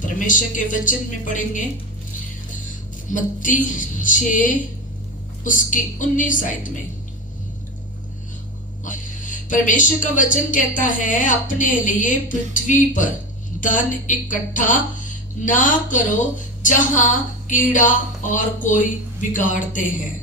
परमेश्वर के वचन में पढ़ेंगे मत्ती 6 उसकी 19 आयत में। परमेश्वर का वचन कहता है, अपने लिए पृथ्वी पर धन इकट्ठा ना करो जहां कीड़ा और कोई बिगाड़ते हैं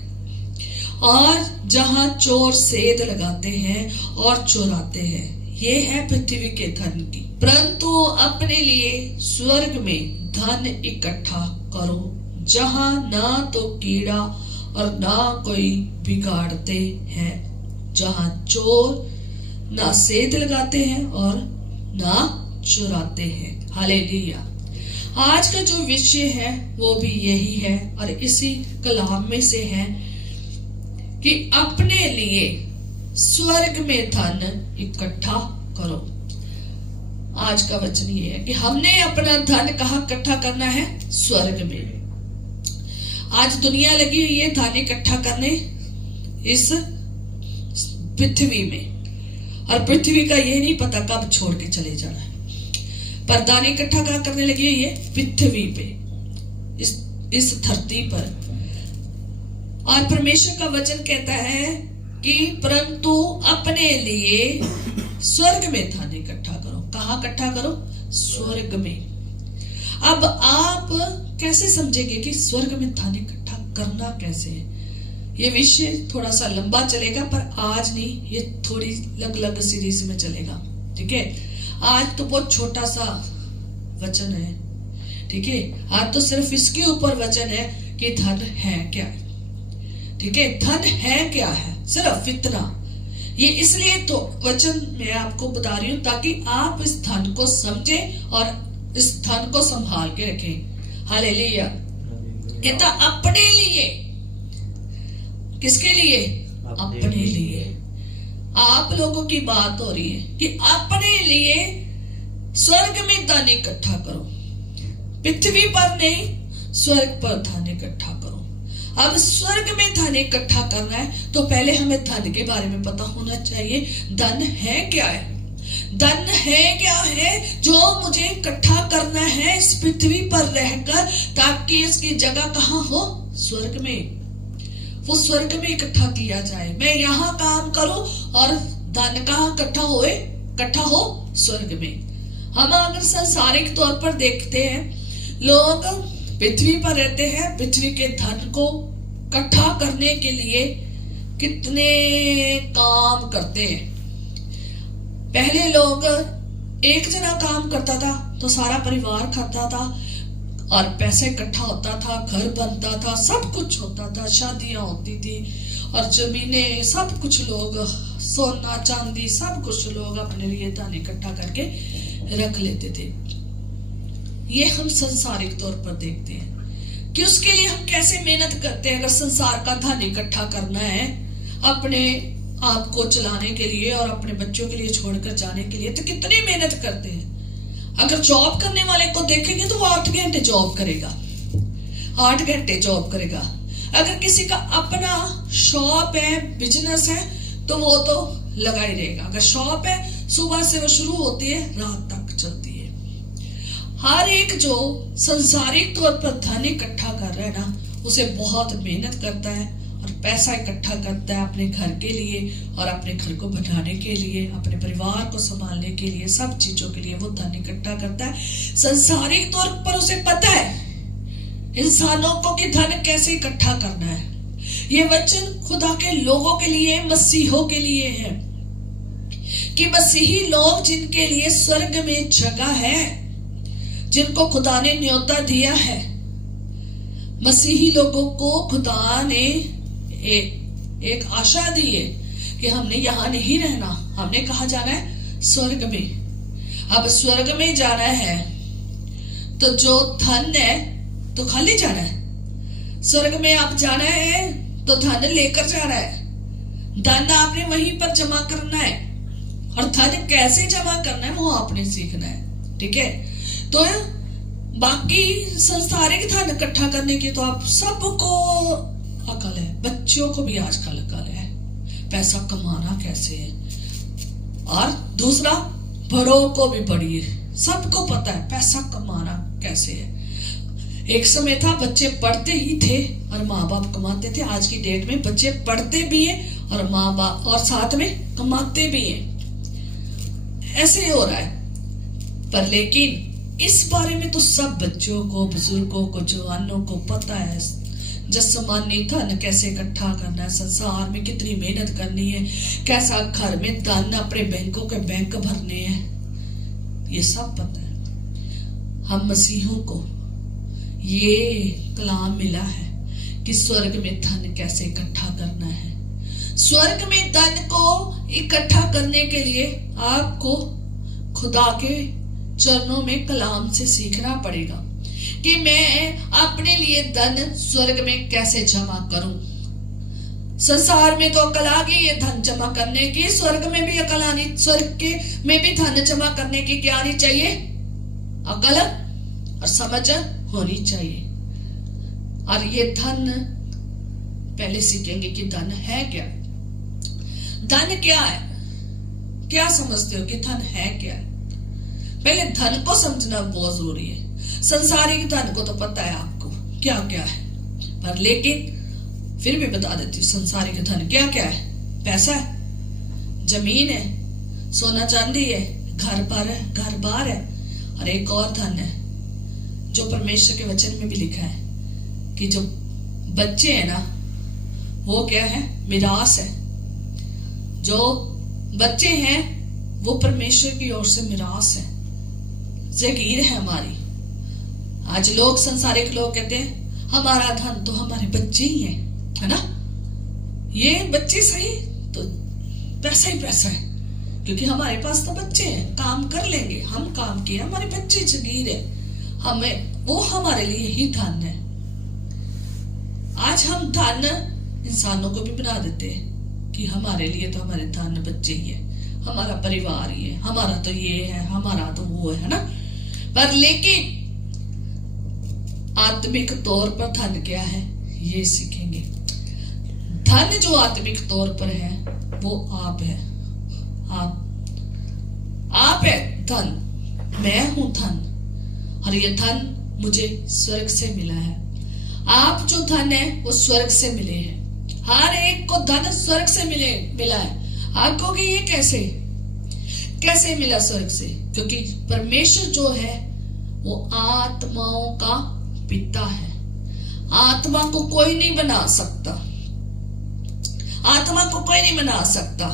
और जहां चोर सेध लगाते हैं और चुराते हैं, ये है पृथ्वी के धन की। परंतु अपने लिए स्वर्ग में धन इकट्ठा करो जहां ना तो कीड़ा और ना कोई बिगाड़ते हैं, जहां चोर ना सेध लगाते हैं और ना चुराते हैं। हालेलुया। आज का जो विषय है वो भी यही है और इसी कलाम में से है कि अपने लिए स्वर्ग में धन इकट्ठा करो। आज का वचन ये है कि हमने अपना धन कहाँ इकट्ठा करना है? स्वर्ग में। आज दुनिया लगी हुई है धन इकट्ठा करने इस पृथ्वी में, और पृथ्वी का ये नहीं पता कब छोड़ के चले जाना है, पर धन इकट्ठा कहाँ करने लगी हुई है? पृथ्वी पे, इस धरती पर। और परमेश्वर का वचन कहता है कि परंतु अपने लिए स्वर्ग में धन इकट्ठा करो। कहाँ इकट्ठा करो? स्वर्ग में। अब आप कैसे समझेंगे कि स्वर्ग में धन इकट्ठा करना कैसे है? ये विषय थोड़ा सा लंबा चलेगा, पर आज नहीं, ये थोड़ी अलग अलग सीरीज में चलेगा। ठीक है, आज तो बहुत छोटा सा वचन है। ठीक है, आज तो सिर्फ इसके ऊपर वचन है कि धन है क्या। ठीक है, धन है क्या है, सिर्फ इतना। ये इसलिए तो वचन मैं आपको बता रही हूं ताकि आप इस धन को समझें और इस धन को संभाल के रखें। हालेलुया। कहता अपने लिए। किसके लिए? अपने लिए। आप लोगों की बात हो रही है कि अपने लिए स्वर्ग में धन इकट्ठा करो। पृथ्वी पर नहीं, स्वर्ग पर धन इकट्ठा करो। अब स्वर्ग में धन इकट्ठा करना है तो पहले हमें धन के बारे में पता होना चाहिए। धन है क्या है? धन है क्या है जो मुझे इकट्ठा करना है इस पृथ्वी पर रहकर, ताकि इसकी जगह कहाँ हो? स्वर्ग में। वो स्वर्ग में इकट्ठा किया जाए। मैं यहाँ काम करूं और धन कहाँ इकट्ठा हो? स्वर्ग में। हम अगर सांसारिक तौर पर देखते हैं, लोग पृथ्वी पर रहते हैं, पृथ्वी के धन को इकट्ठा करने के लिए कितने काम करते हैं। पहले लोग एक जना काम करता था तो सारा परिवार खाता था और पैसे इकट्ठा होता था, घर बनता था, सब कुछ होता था, शादियां होती थी और जमीनें, सब कुछ लोग, सोना चांदी, सब कुछ लोग अपने लिए धन इकट्ठा करके रख लेते थे। ये हम संसारिक तौर पर देखते हैं कि उसके लिए हम कैसे मेहनत करते हैं। अगर संसार का धन इकट्ठा करना है अपने आप को चलाने के लिए और अपने बच्चों के लिए छोड़कर जाने के लिए, तो कितनी मेहनत करते हैं। अगर जॉब करने वाले को देखेंगे तो वो 8 घंटे जॉब करेगा, 8 घंटे जॉब करेगा। अगर किसी का अपना शॉप है, बिजनेस है, तो वो तो लगा ही रहेगा। अगर शॉप है, सुबह से वो शुरू होती है, रात तक चलती है। हर एक जो संसारिक तौर पर धन इकट्ठा कर रहा है ना, उसे बहुत मेहनत करता है और पैसा इकट्ठा करता है अपने घर के लिए और अपने घर को बनाने के लिए, अपने परिवार को संभालने के लिए, सब चीजों के लिए वो धन इकट्ठा करता है। संसारिक तौर पर उसे पता है इंसानों को कि धन कैसे इकट्ठा करना है। ये वचन खुदा के लोगों के लिए, मसीहों के लिए है कि मसीही लोग जिनके लिए स्वर्ग में जगह है, जिनको खुदा ने न्योता दिया है, मसीही लोगों को खुदा ने एक आशा दी है कि हमने यहां नहीं रहना, हमने कहा जाना है? स्वर्ग में। अब स्वर्ग में जाना है तो जो धन है तो खाली जाना है। स्वर्ग में आप जाना है तो धन लेकर जाना है। धन आपने वहीं पर जमा करना है और धन कैसे जमा करना है वो आपने सीखना है। ठीक है, तो बाकी संसारिक धन इकट्ठा करने की तो आप सबको अकल है, बच्चों को भी आजकल अकल है पैसा कमाना कैसे है, और दूसरा बड़ों को भी बड़ी है, सबको पता है पैसा कमाना कैसे कैसे है। एक समय था बच्चे पढ़ते ही थे और माँ बाप कमाते थे। आज की डेट में बच्चे पढ़ते भी हैं और माँ बाप और साथ में कमाते भी हैं। ऐसे हो रहा है। पर लेकिन इस बारे में तो सब बच्चों को, बुजुर्गों को, जवानों को पता है जसमानी धन कैसे इकट्ठा करना है, संसार में कितनी मेहनत करनी है, कैसा घर में धन अपने बैंकों के बैंक भरने हैं, ये सब पता है। हम मसीहों को ये कलाम मिला है कि स्वर्ग में धन कैसे इकट्ठा करना है। स्वर्ग में धन को इकट्ठा करने के लिए आपको खुदा के चरणों में कलाम से सीखना पड़ेगा कि मैं अपने लिए धन स्वर्ग में कैसे जमा करूं। संसार में तो अकल आ गई है धन जमा करने की, स्वर्ग में भी अकल आनी, स्वर्ग के में भी धन जमा करने की क्या आनी चाहिए? अकल और समझ होनी चाहिए। और ये धन पहले सीखेंगे कि धन है क्या। धन क्या है? क्या समझते हो कि धन है क्या? पहले धन को समझना बहुत जरूरी है। संसारिक धन को तो पता है आपको क्या क्या है, पर लेकिन फिर भी बता देती हूँ संसारिक धन क्या क्या है। पैसा है, जमीन है, सोना चांदी है, घर पर है, घर बार है, और एक और धन है जो परमेश्वर के वचन में भी लिखा है कि जो बच्चे हैं ना वो क्या है? मिरास है। जो बच्चे हैं वो परमेश्वर की ओर से मिरास है, जागीर है हमारी। आज लोग, संसारिक लोग कहते हैं हमारा धन तो हमारे बच्चे ही हैं, है ना। ये बच्चे सही तो पैसा ही पैसा है, क्योंकि हमारे पास तो बच्चे हैं, काम कर लेंगे, हम काम किए, हमारे बच्चे जागीर है, हमें वो हमारे लिए ही धन है। आज हम धन इंसानों को भी बना देते हैं कि हमारे लिए तो हमारे धन बच्चे ही है, हमारा परिवार ही है, हमारा तो ये है, हमारा तो वो है ना। पर लेकिन आत्मिक तौर पर धन क्या है ये सीखेंगे। धन जो आत्मिक तौर पर है वो आप है। आप है धन, मैं हूं धन, और ये धन मुझे स्वर्ग से मिला है। आप जो धन है वो स्वर्ग से मिले हैं। हर एक को धन स्वर्ग से मिला है। आप कहोगे ये कैसे मिला स्वर्ग से? क्योंकि परमेश्वर जो है वो आत्माओं का पिता है। आत्मा को कोई नहीं बना सकता, आत्मा को कोई नहीं बना सकता,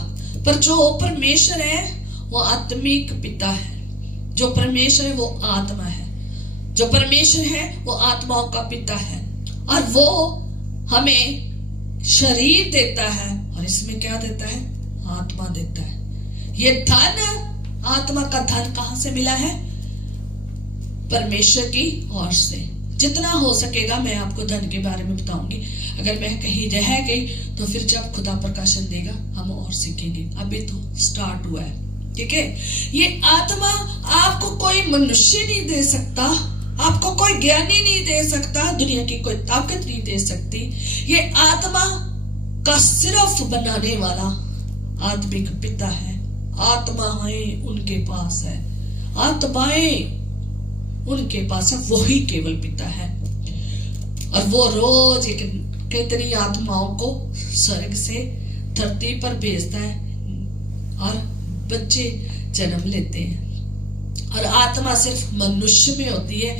पर जो परमेश्वर है वो आत्मिक पिता है। जो परमेश्वर है वो आत्मा है, जो परमेश्वर है वो आत्माओं का पिता है, और वो हमें शरीर देता है और इसमें क्या देता है? आत्मा देता है। ये धन, आत्मा का धन कहां से मिला है? परमेश्वर की ओर से। जितना हो सकेगा मैं आपको धन के बारे में बताऊंगी। अगर मैं कहीं रह गई तो फिर जब खुदा प्रकाशन देगा हम और सीखेंगे। अभी तो स्टार्ट हुआ है, ठीक है। ये आत्मा आपको कोई मनुष्य नहीं दे सकता, आपको कोई ज्ञानी नहीं दे सकता, दुनिया की कोई ताकत नहीं दे सकती। ये आत्मा का सिर्फ बनाने वाला आत्मिक पिता है। आत्माएं उनके पास है, आत्माएं उनके पास है, वही केवल पिता है। और वो रोज कितनी आत्माओं को स्वर्ग से धरती पर भेजता है और बच्चे जन्म लेते हैं। और आत्मा सिर्फ मनुष्य में होती है,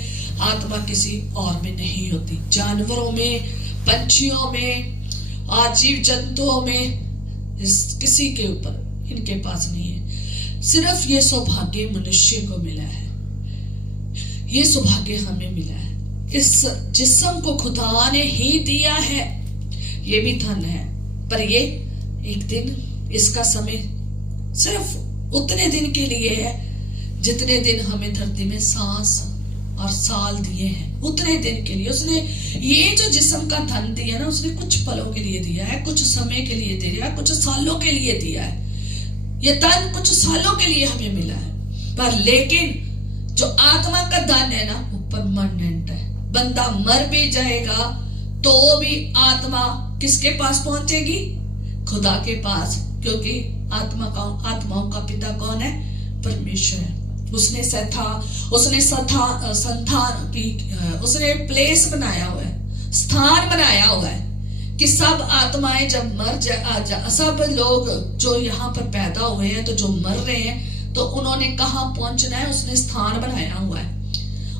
आत्मा किसी और में नहीं होती। जानवरों में, पंछियों में, जीव जंतुओं में, किसी के ऊपर इनके पास नहीं है। सिर्फ ये सौभाग्य मनुष्य को मिला है, ये सौभाग्य हमें मिला है। इस जिस्म को खुदा ने ही दिया है, ये भी धन है। पर ये एक दिन, इसका समय सिर्फ उतने दिन के लिए है जितने दिन हमें धरती में सांस और साल दिए हैं, उतने दिन के लिए। उसने ये जो जिस्म का धन दिया ना, उसने कुछ पलों के लिए दिया है, कुछ समय के लिए दिया है, कुछ सालों के लिए दिया है। ये धन कुछ सालों के लिए हमें मिला है। पर लेकिन जो आत्मा का धन है ना वो परमानेंट है। बंदा मर भी जाएगा तो भी आत्मा किसके पास पहुंचेगी? खुदा के पास, क्योंकि आत्माओं का पिता कौन है? परमेश्वर है। उसने संस्थान की उसने प्लेस बनाया हुआ है, स्थान बनाया हुआ है कि सब आत्माएं जब सब लोग जो यहाँ पर पैदा हुए हैं, तो जो मर रहे हैं, तो उन्होंने कहाँ पहुंचना है, उसने स्थान बनाया हुआ है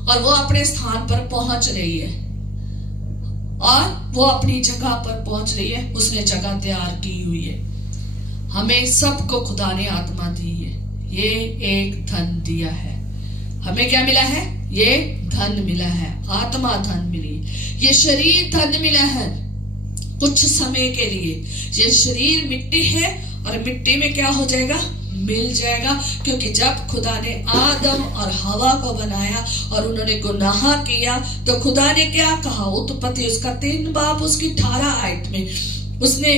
और वो अपने स्थान पर पहुंच रही है और वो अपनी जगह पर पहुंच रही है। उसने जगह तैयार की हुई है। हमें सबको खुदा ने आत्मा दी है, ये एक धन दिया है। हमें क्या मिला है? ये धन मिला है, आत्मा धन मिली। ये शरीर धन मिला है कुछ समय के लिए। ये शरीर मिट्टी है और मिट्टी में क्या हो जाएगा? मिल जाएगा। क्योंकि जब खुदा ने आदम और हवा को बनाया और उन्होंने गुनाह किया, तो खुदा ने क्या कहा? उत्पत्ति उसका 3 बाब उसकी 18 आयत में उसने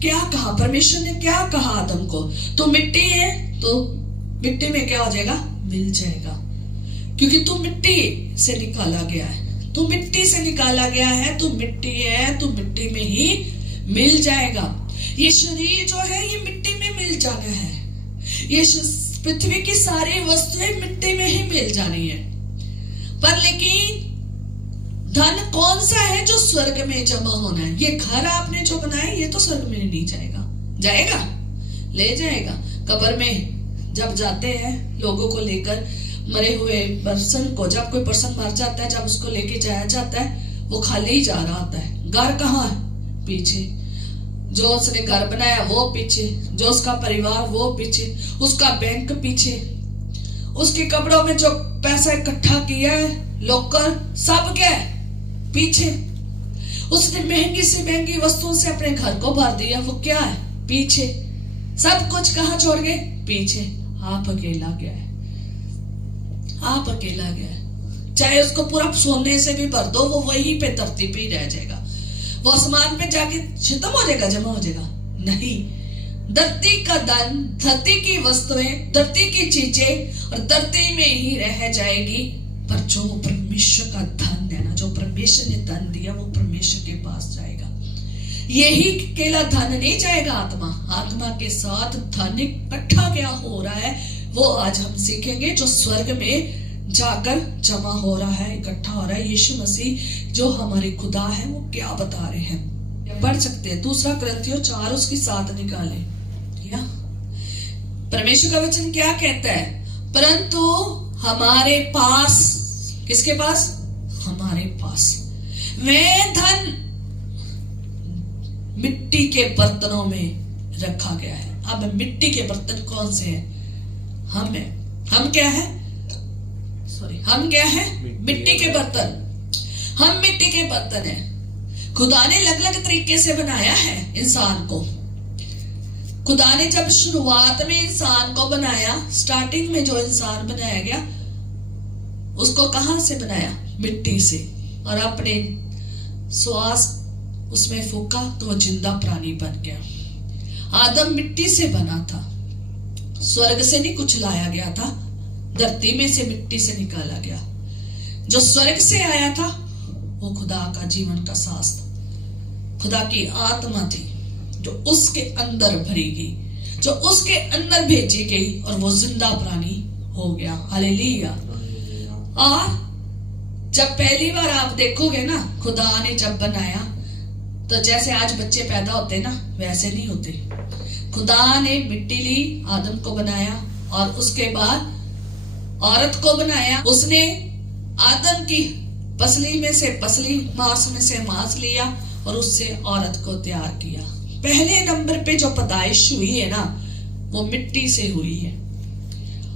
क्या कहा? परमेश्वर ने क्या कहा आदम को? तो मिट्टी है, तो मिट्टी में क्या हो जाएगा? मिल जाएगा। क्योंकि तू मिट्टी से निकाला गया है, तू मिट्टी से निकाला गया है, तू मिट्टी है, तू मिट्टी में ही मिल जाएगा। ये शरीर जो है ये मिट्टी में मिल जाना है। ये पृथ्वी की सारी वस्तुएं मिट्टी में ही मिल जानी है। पर लेकिन धन कौन सा है जो स्वर्ग में जमा होना है? ये घर आपने जो बनाया ये तो स्वर्ग में नहीं जाएगा। जाएगा? ले जाएगा। कब्र में जब जाते हैं लोगों को लेकर, मरे हुए पर्सन को, जब कोई पर्सन मर जाता है, जब उसको लेके जाया जाता है, वो खाली ही जा रहा होता है। घर कहाँ है? पीछे। जो उसने घर बनाया वो पीछे, जो उसका परिवार वो पीछे, उसका बैंक पीछे, उसके कपड़ों में जो पैसा इकट्ठा किया है, लॉकर, सब क्या है? पीछे। उसने महंगी से महंगी वस्तुओं से अपने घर को भर दिया, वो क्या है? पीछे। सब कुछ कहाँ छोड़ गए? पीछे। आप अकेला गया है, आप अकेला गया है। चाहे उसको पूरा सोने से भी भर दो, वो वहीं पे धरती पे ही रह जाएगा। वो आसमान पे जाके खत्म हो जाएगा, जमा हो जाएगा? नहीं। धरती का धन, धरती की वस्तुएं, धरती की चीजें और धरती में ही रह जाएगी। पर जो परमेश्वर का धन है ना, जो परमेश्वर ने धन दिया, वो परमेश्वर के पास जाएगा। यही अकेला धन नहीं जाएगा। आत्मा के साथ धन इकट्ठा क्या हो रहा है वो आज हम सीखेंगे। जो स्वर्ग में जाकर जमा हो रहा है, इकट्ठा हो रहा है। यीशु मसीह जो हमारे खुदा है वो क्या बता रहे हैं, पढ़ सकते हैं। 2 कुरिन्थियों 4 उसकी 7 निकाले। परमेश्वर का वचन क्या कहता है? परंतु हमारे पास, किसके पास? हमारे पास वह धन मिट्टी के बर्तनों में रखा गया है। अब मिट्टी के बर्तन कौन से हैं? हम क्या है? हम क्या है? मिट्टी के बर्तन। हम मिट्टी के बर्तन हैं। खुदा ने अलग अलग तरीके से बनाया है इंसान को। खुदा ने जब शुरुआत में इंसान को बनाया, स्टार्टिंग में जो इंसान बनाया गया, उसको कहां से बनाया? मिट्टी से। और अपने श्वास उसमें फूका तो वो जिंदा प्राणी बन गया। आदम मिट्टी से बना था, स्वर्ग से नहीं कुछ लाया गया था, धरती में से मिट्टी से निकाला गया। जो स्वर्ग से आया था वो खुदा का जीवन का सांस था, खुदा की आत्मा थी जो उसके अंदर भरी गई, जो उसके अंदर भेजी गई और वो जिंदा प्राणी हो गया। हालेलुया। और जब पहली बार आप देखोगे ना, खुदा ने जब बनाया तो जैसे आज बच्चे पैदा होते ना, वैसे नहीं होते। खुदा ने मिट्टी ली, आदम को बनाया और उसके बाद औरत को बनाया। उसने आदम की पसली में से पसली, मांस में से मांस लिया और उससे औरत को तैयार किया। पहले नंबर पे जो पैदाइश हुई है ना, वो मिट्टी से हुई है।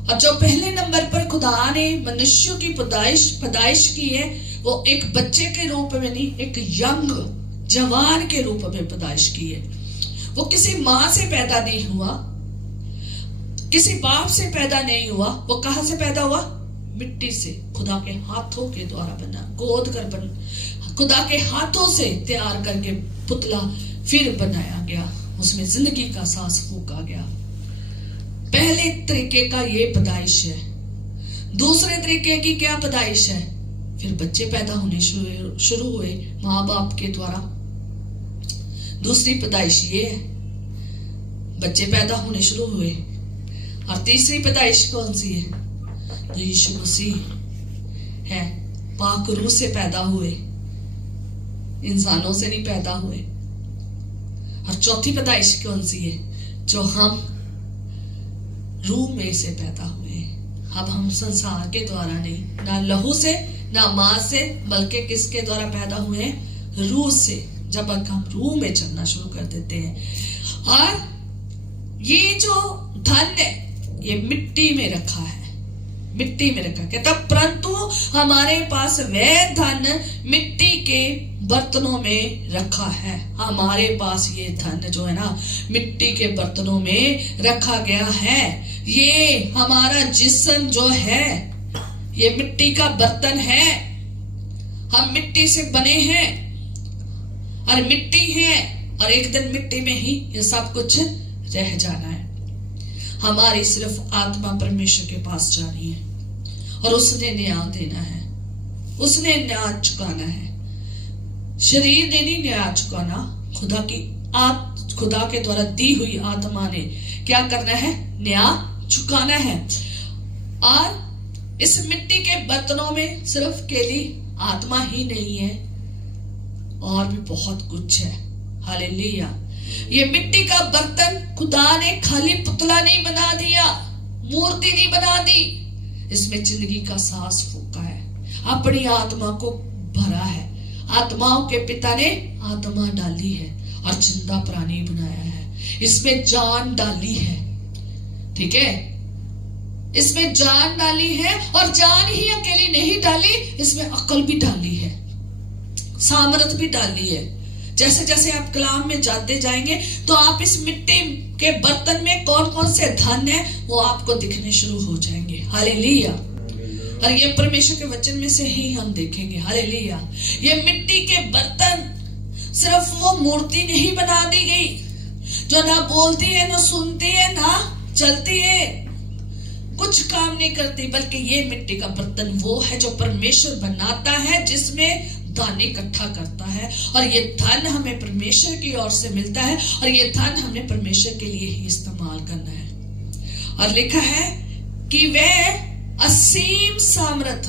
और जो पहले नंबर पर खुदा ने मनुष्य की पैदाइश की है, वो एक बच्चे के रूप में नहीं, एक यंग जवान के रूप में पैदाइश की है। वो किसी माँ से पैदा नहीं हुआ, किसी बाप से पैदा नहीं हुआ। वो कहां से पैदा हुआ? मिट्टी से। खुदा के हाथों के द्वारा बना, गोद कर खुदा के हाथों से तैयार करके पुतला फिर बनाया गया, उसमें जिंदगी का सांस फूका गया। पहले तरीके का ये पैदाइश है। दूसरे तरीके की क्या पैदाइश है? फिर बच्चे पैदा होने शुरू हुए माँ बाप के द्वारा। दूसरी पैदाइश ये है, बच्चे पैदा होने शुरू हुए। और तीसरी पैदाइश कौन सी है? तो यीशु मसीह है। पाक रूह से पैदा हुए, इंसानों से नहीं पैदा हुए। और चौथी पैदाइश कौन सी है? जो हम रूह में से पैदा हुए। अब हम संसार के द्वारा नहीं, ना लहू से ना मां से, बल्कि किसके द्वारा पैदा हुए हैं? रूह से। जब हम रूह में चलना शुरू कर देते हैं। और ये जो धन है ये मिट्टी में रखा है, मिट्टी में रखा कहता, परंतु हमारे पास वह धन मिट्टी के बर्तनों में रखा है। हमारे पास ये धन जो है ना मिट्टी के बर्तनों में रखा गया है। ये हमारा जिस्म जो है ये मिट्टी का बर्तन है। हम मिट्टी से बने हैं और मिट्टी है, और एक दिन मिट्टी में ही ये सब कुछ रह जाना है। हमारी सिर्फ आत्मा परमेश्वर के पास जानी है और उसने न्याय देना है, उसने न्याय चुकाना है। शरीर ने नहीं न्याय चुकाना, खुदा के द्वारा दी हुई आत्मा ने क्या करना है? न्याय चुकाना है। और इस मिट्टी के बर्तनों में सिर्फ केवल आत्मा ही नहीं है, और भी बहुत कुछ है। हालेलुया। ये मिट्टी का बर्तन खुदा ने खाली पुतला नहीं बना दिया, मूर्ति नहीं बना दी, इसमें जिंदगी का सांस फूका है, अपनी आत्मा को भरा है। आत्माओं के पिता ने आत्मा डाली है और जिंदा प्राणी बनाया है, इसमें जान डाली है। ठीक है, इसमें जान डाली है, और जान ही अकेली नहीं डाली, इसमें अकल भी डाली है, सामर्थ भी डाली है। जैसे जैसे आप कलाम में जाते जाएंगे तो आप इस मिट्टी के बर्तन में कौन कौन से धन है वो आपको दिखने शुरू हो जाएंगे। हालेलुया। और ये परमेश्वर के वचन में से ही हम देखेंगे। हालेलुया। ये मिट्टी के बर्तन सिर्फ वो मूर्ति नहीं बना दी गई जो ना बोलती है, ना सुनती है, ना चलती है, कुछ काम नहीं करती, बल्कि ये मिट्टी का बर्तन वो है जो परमेश्वर बनाता है, जिसमें धन इकट्ठा करता है। और ये धन हमें परमेश्वर की ओर से मिलता है, और ये धन हमने परमेश्वर के लिए ही इस्तेमाल करना है। और लिखा है कि वह असीम सामर्थ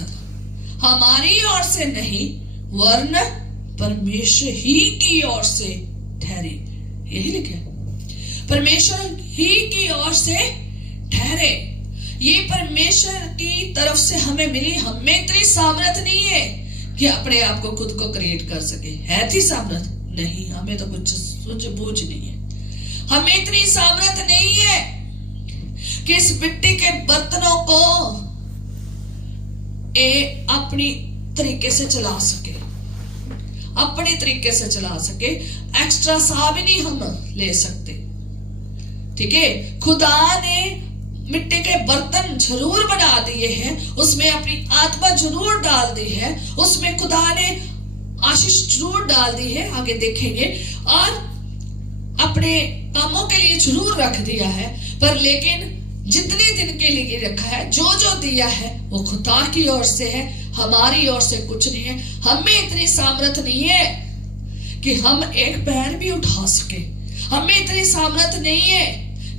हमारी ओर से नहीं वरन परमेश्वर ही की ओर से ठहरी। यही लिखा है, परमेश्वर ही की ओर से ठहरे। ये परमेश्वर की तरफ से हमें मिली। हमें इतनी सामर्थ नहीं है कि अपने आप को खुद को क्रिएट कर सके। है थी सामर्थ? नहीं, हमें तो कुछ सूझबूझ नहीं है। हमें इतनी सामर्थ नहीं है कि इस मिट्टी के बर्तनों को अपनी तरीके से चला सके, अपने तरीके से चला सके। एक्स्ट्रा सा भी नहीं हम ले सकते। ठीक है, खुदा ने मिट्टी के बर्तन जरूर बना दिए हैं, उसमें अपनी आत्मा जरूर डाल दी है, उसमें खुदा ने आशीष जरूर डाल दी है, आगे देखेंगे, और अपने कामों के लिए जरूर रख दिया है। पर लेकिन जितने दिन के लिए रखा है, जो जो दिया है वो खुदा की ओर से है, हमारी ओर से कुछ नहीं है। हमें इतनी सामर्थ नहीं है कि हम एक पैर भी उठा सके। हमें इतनी सामर्थ नहीं है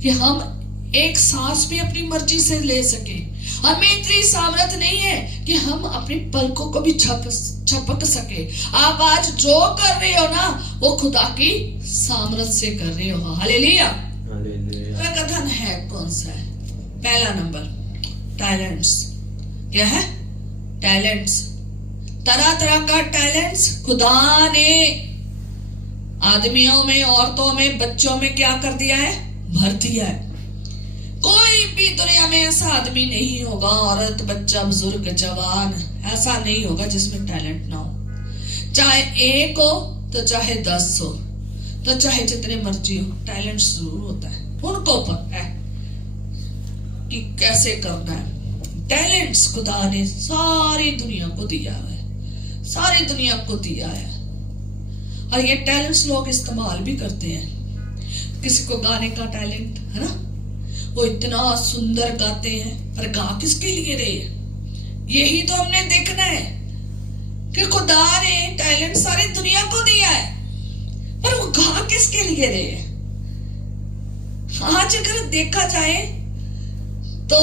कि हम एक सांस भी अपनी मर्जी से ले सके। हमें इतनी सामर्थ नहीं है कि हम अपनी पलकों को भी झपक सके। आप आज जो कर रहे हो ना वो खुदा की सामर्थ से कर रहे हो। हालेलुया। का धन है कौन सा है? पहला नंबर टैलेंट्स। क्या है? टैलेंट्स। तरह तरह का टैलेंट्स खुदा ने आदमियों में, औरतों में, बच्चों में क्या कर दिया है? भर दिया है। कोई भी दुनिया में ऐसा आदमी नहीं होगा, औरत, बच्चा, बुजुर्ग, जवान, ऐसा नहीं होगा जिसमें टैलेंट ना हो। चाहे एक हो तो चाहे 10 हो तो चाहे जितने मर्जी हो, टैलेंट जरूर होता है। उनको पता है कि कैसे करना है। टैलेंट्स खुदा ने सारी दुनिया को दिया है, सारी दुनिया को दिया है। और ये टैलेंट्स लोग इस्तेमाल भी करते हैं। किसी को गाने का टैलेंट है ना, वो इतना सुंदर गाते हैं, पर गा किसके लिए रहे? यही तो हमने देखना है कि खुदा ने टैलेंट सारी दुनिया को दिया है, पर वो गा किसके लिए रहे? आज अगर देखा जाए तो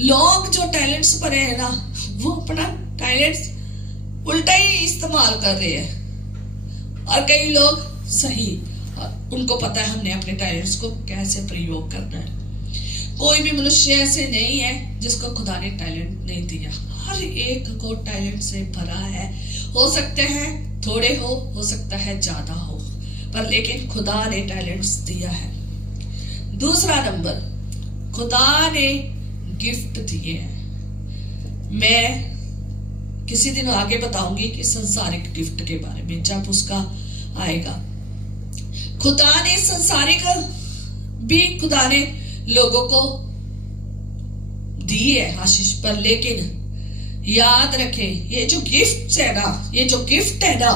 लोग जो टैलेंट्स भरे हैं ना, वो अपना टैलेंट्स उल्टा ही इस्तेमाल कर रहे हैं, और कई लोग सही, उनको पता है हमने अपने टैलेंट्स को कैसे प्रयोग करना है। कोई भी मनुष्य ऐसे नहीं है जिसको खुदा ने टैलेंट नहीं दिया। हर एक को टैलेंट से भरा है। हो सकते हैं थोड़े हो सकता है ज्यादा हो, पर लेकिन खुदा ने टैलेंट्स दिया है। दूसरा नंबर, खुदा ने गिफ्ट दिए हैं। मैं किसी दिन आगे बताऊंगी कि संसारिक गिफ्ट के बारे में, जब उसका आएगा। खुदा ने संसारिक भी खुदा ने लोगों को दी है आशीष, पर लेकिन याद रखें ये जो गिफ्ट है ना,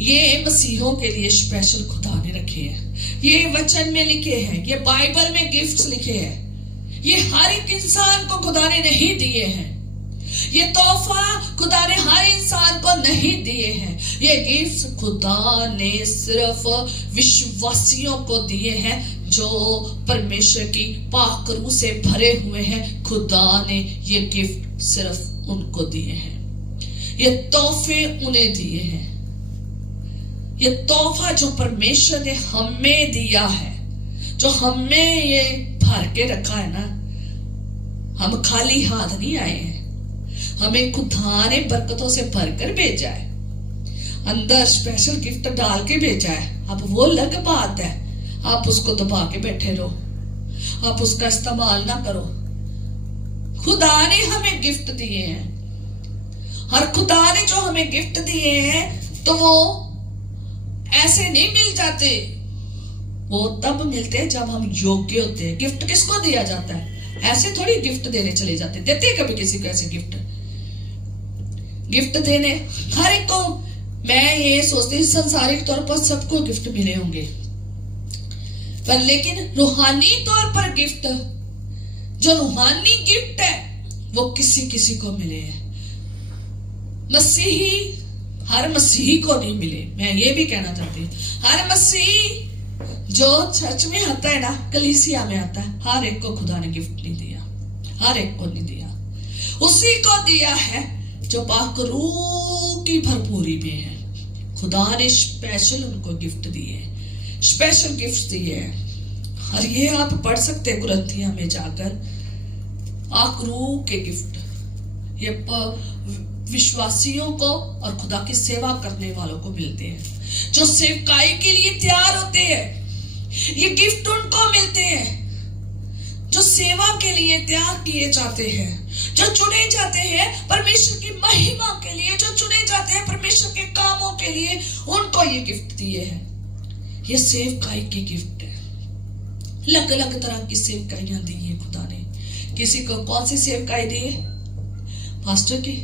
ये मसीहों के लिए स्पेशल खुदा ने रखे हैं। ये वचन में लिखे हैं, ये बाइबल में गिफ्ट्स लिखे हैं। ये हर एक इंसान को खुदा ने नहीं दिए हैं। ये तोहफा खुदा ने हर इंसान को नहीं दिए हैं। ये गिफ्ट्स खुदा ने सिर्फ विश्वासियों को दिए हैं जो परमेश्वर की पाक रूह से भरे हुए हैं। खुदा ने ये गिफ्ट सिर्फ उनको दिए हैं। ये तोहफे उन्हें दिए हैं। ये तोहफा जो परमेश्वर ने हमें दिया है, जो हमें ये भर के रखा है ना, हम खाली हाथ नहीं आए हैं। हमें खुदा ने बरकतों से भरकर भेजा है, अंदर स्पेशल गिफ्ट डाल के भेजा है। अब वो अलग बात है, आप उसको दबा के बैठे रहो, आप उसका इस्तेमाल ना करो। खुदा ने हमें गिफ्ट दिए हैं, और खुदा ने जो हमें गिफ्ट दिए हैं तो वो ऐसे नहीं मिल जाते, वो तब मिलते हैं जब हम योग्य होते हैं। गिफ्ट किसको दिया जाता है? ऐसे थोड़ी गिफ्ट देने चले जाते। देते कभी किसी को ऐसे गिफ्ट देने हर एक को? मैं ये सोचती हूँ संसारिक तौर पर सबको गिफ्ट मिले होंगे, पर लेकिन रूहानी तौर पर गिफ्ट, जो रूहानी गिफ्ट है वो किसी किसी को मिले हैं। मसीही हर मसीही को नहीं मिले। मैं ये भी कहना चाहती हूँ, हर मसीही जो चर्च में आता है ना, कलीसिया में आता है, हर एक को खुदा ने गिफ्ट नहीं दिया, हर एक को नहीं दिया। उसी को दिया है जो पाक रूह की भरपूरी में है। खुदा ने स्पेशल उनको गिफ्ट दिए, स्पेशल गिफ्ट दिए हैं। और ये आप पढ़ सकते हैं कुरिन्थियों में जाकर, पाक रूह के गिफ्ट ये विश्वासियों को और खुदा की सेवा करने वालों को मिलते हैं, जो सेवकाई के लिए तैयार होते हैं। ये गिफ्ट उनको मिलते हैं जो सेवा के लिए तैयार किए जाते हैं, जो चुने जाते हैं परमेश्वर की महिमा के लिए, जो चुने जाते हैं परमेश्वर के कामों के लिए, उनको ये गिफ्ट दिए हैं। ये सेवकाई के गिफ्ट है। अलग अलग तरह की सेवकाइयां दी है खुदा ने। किसी को कौन सी सेवकाई दी है? पास्टर की,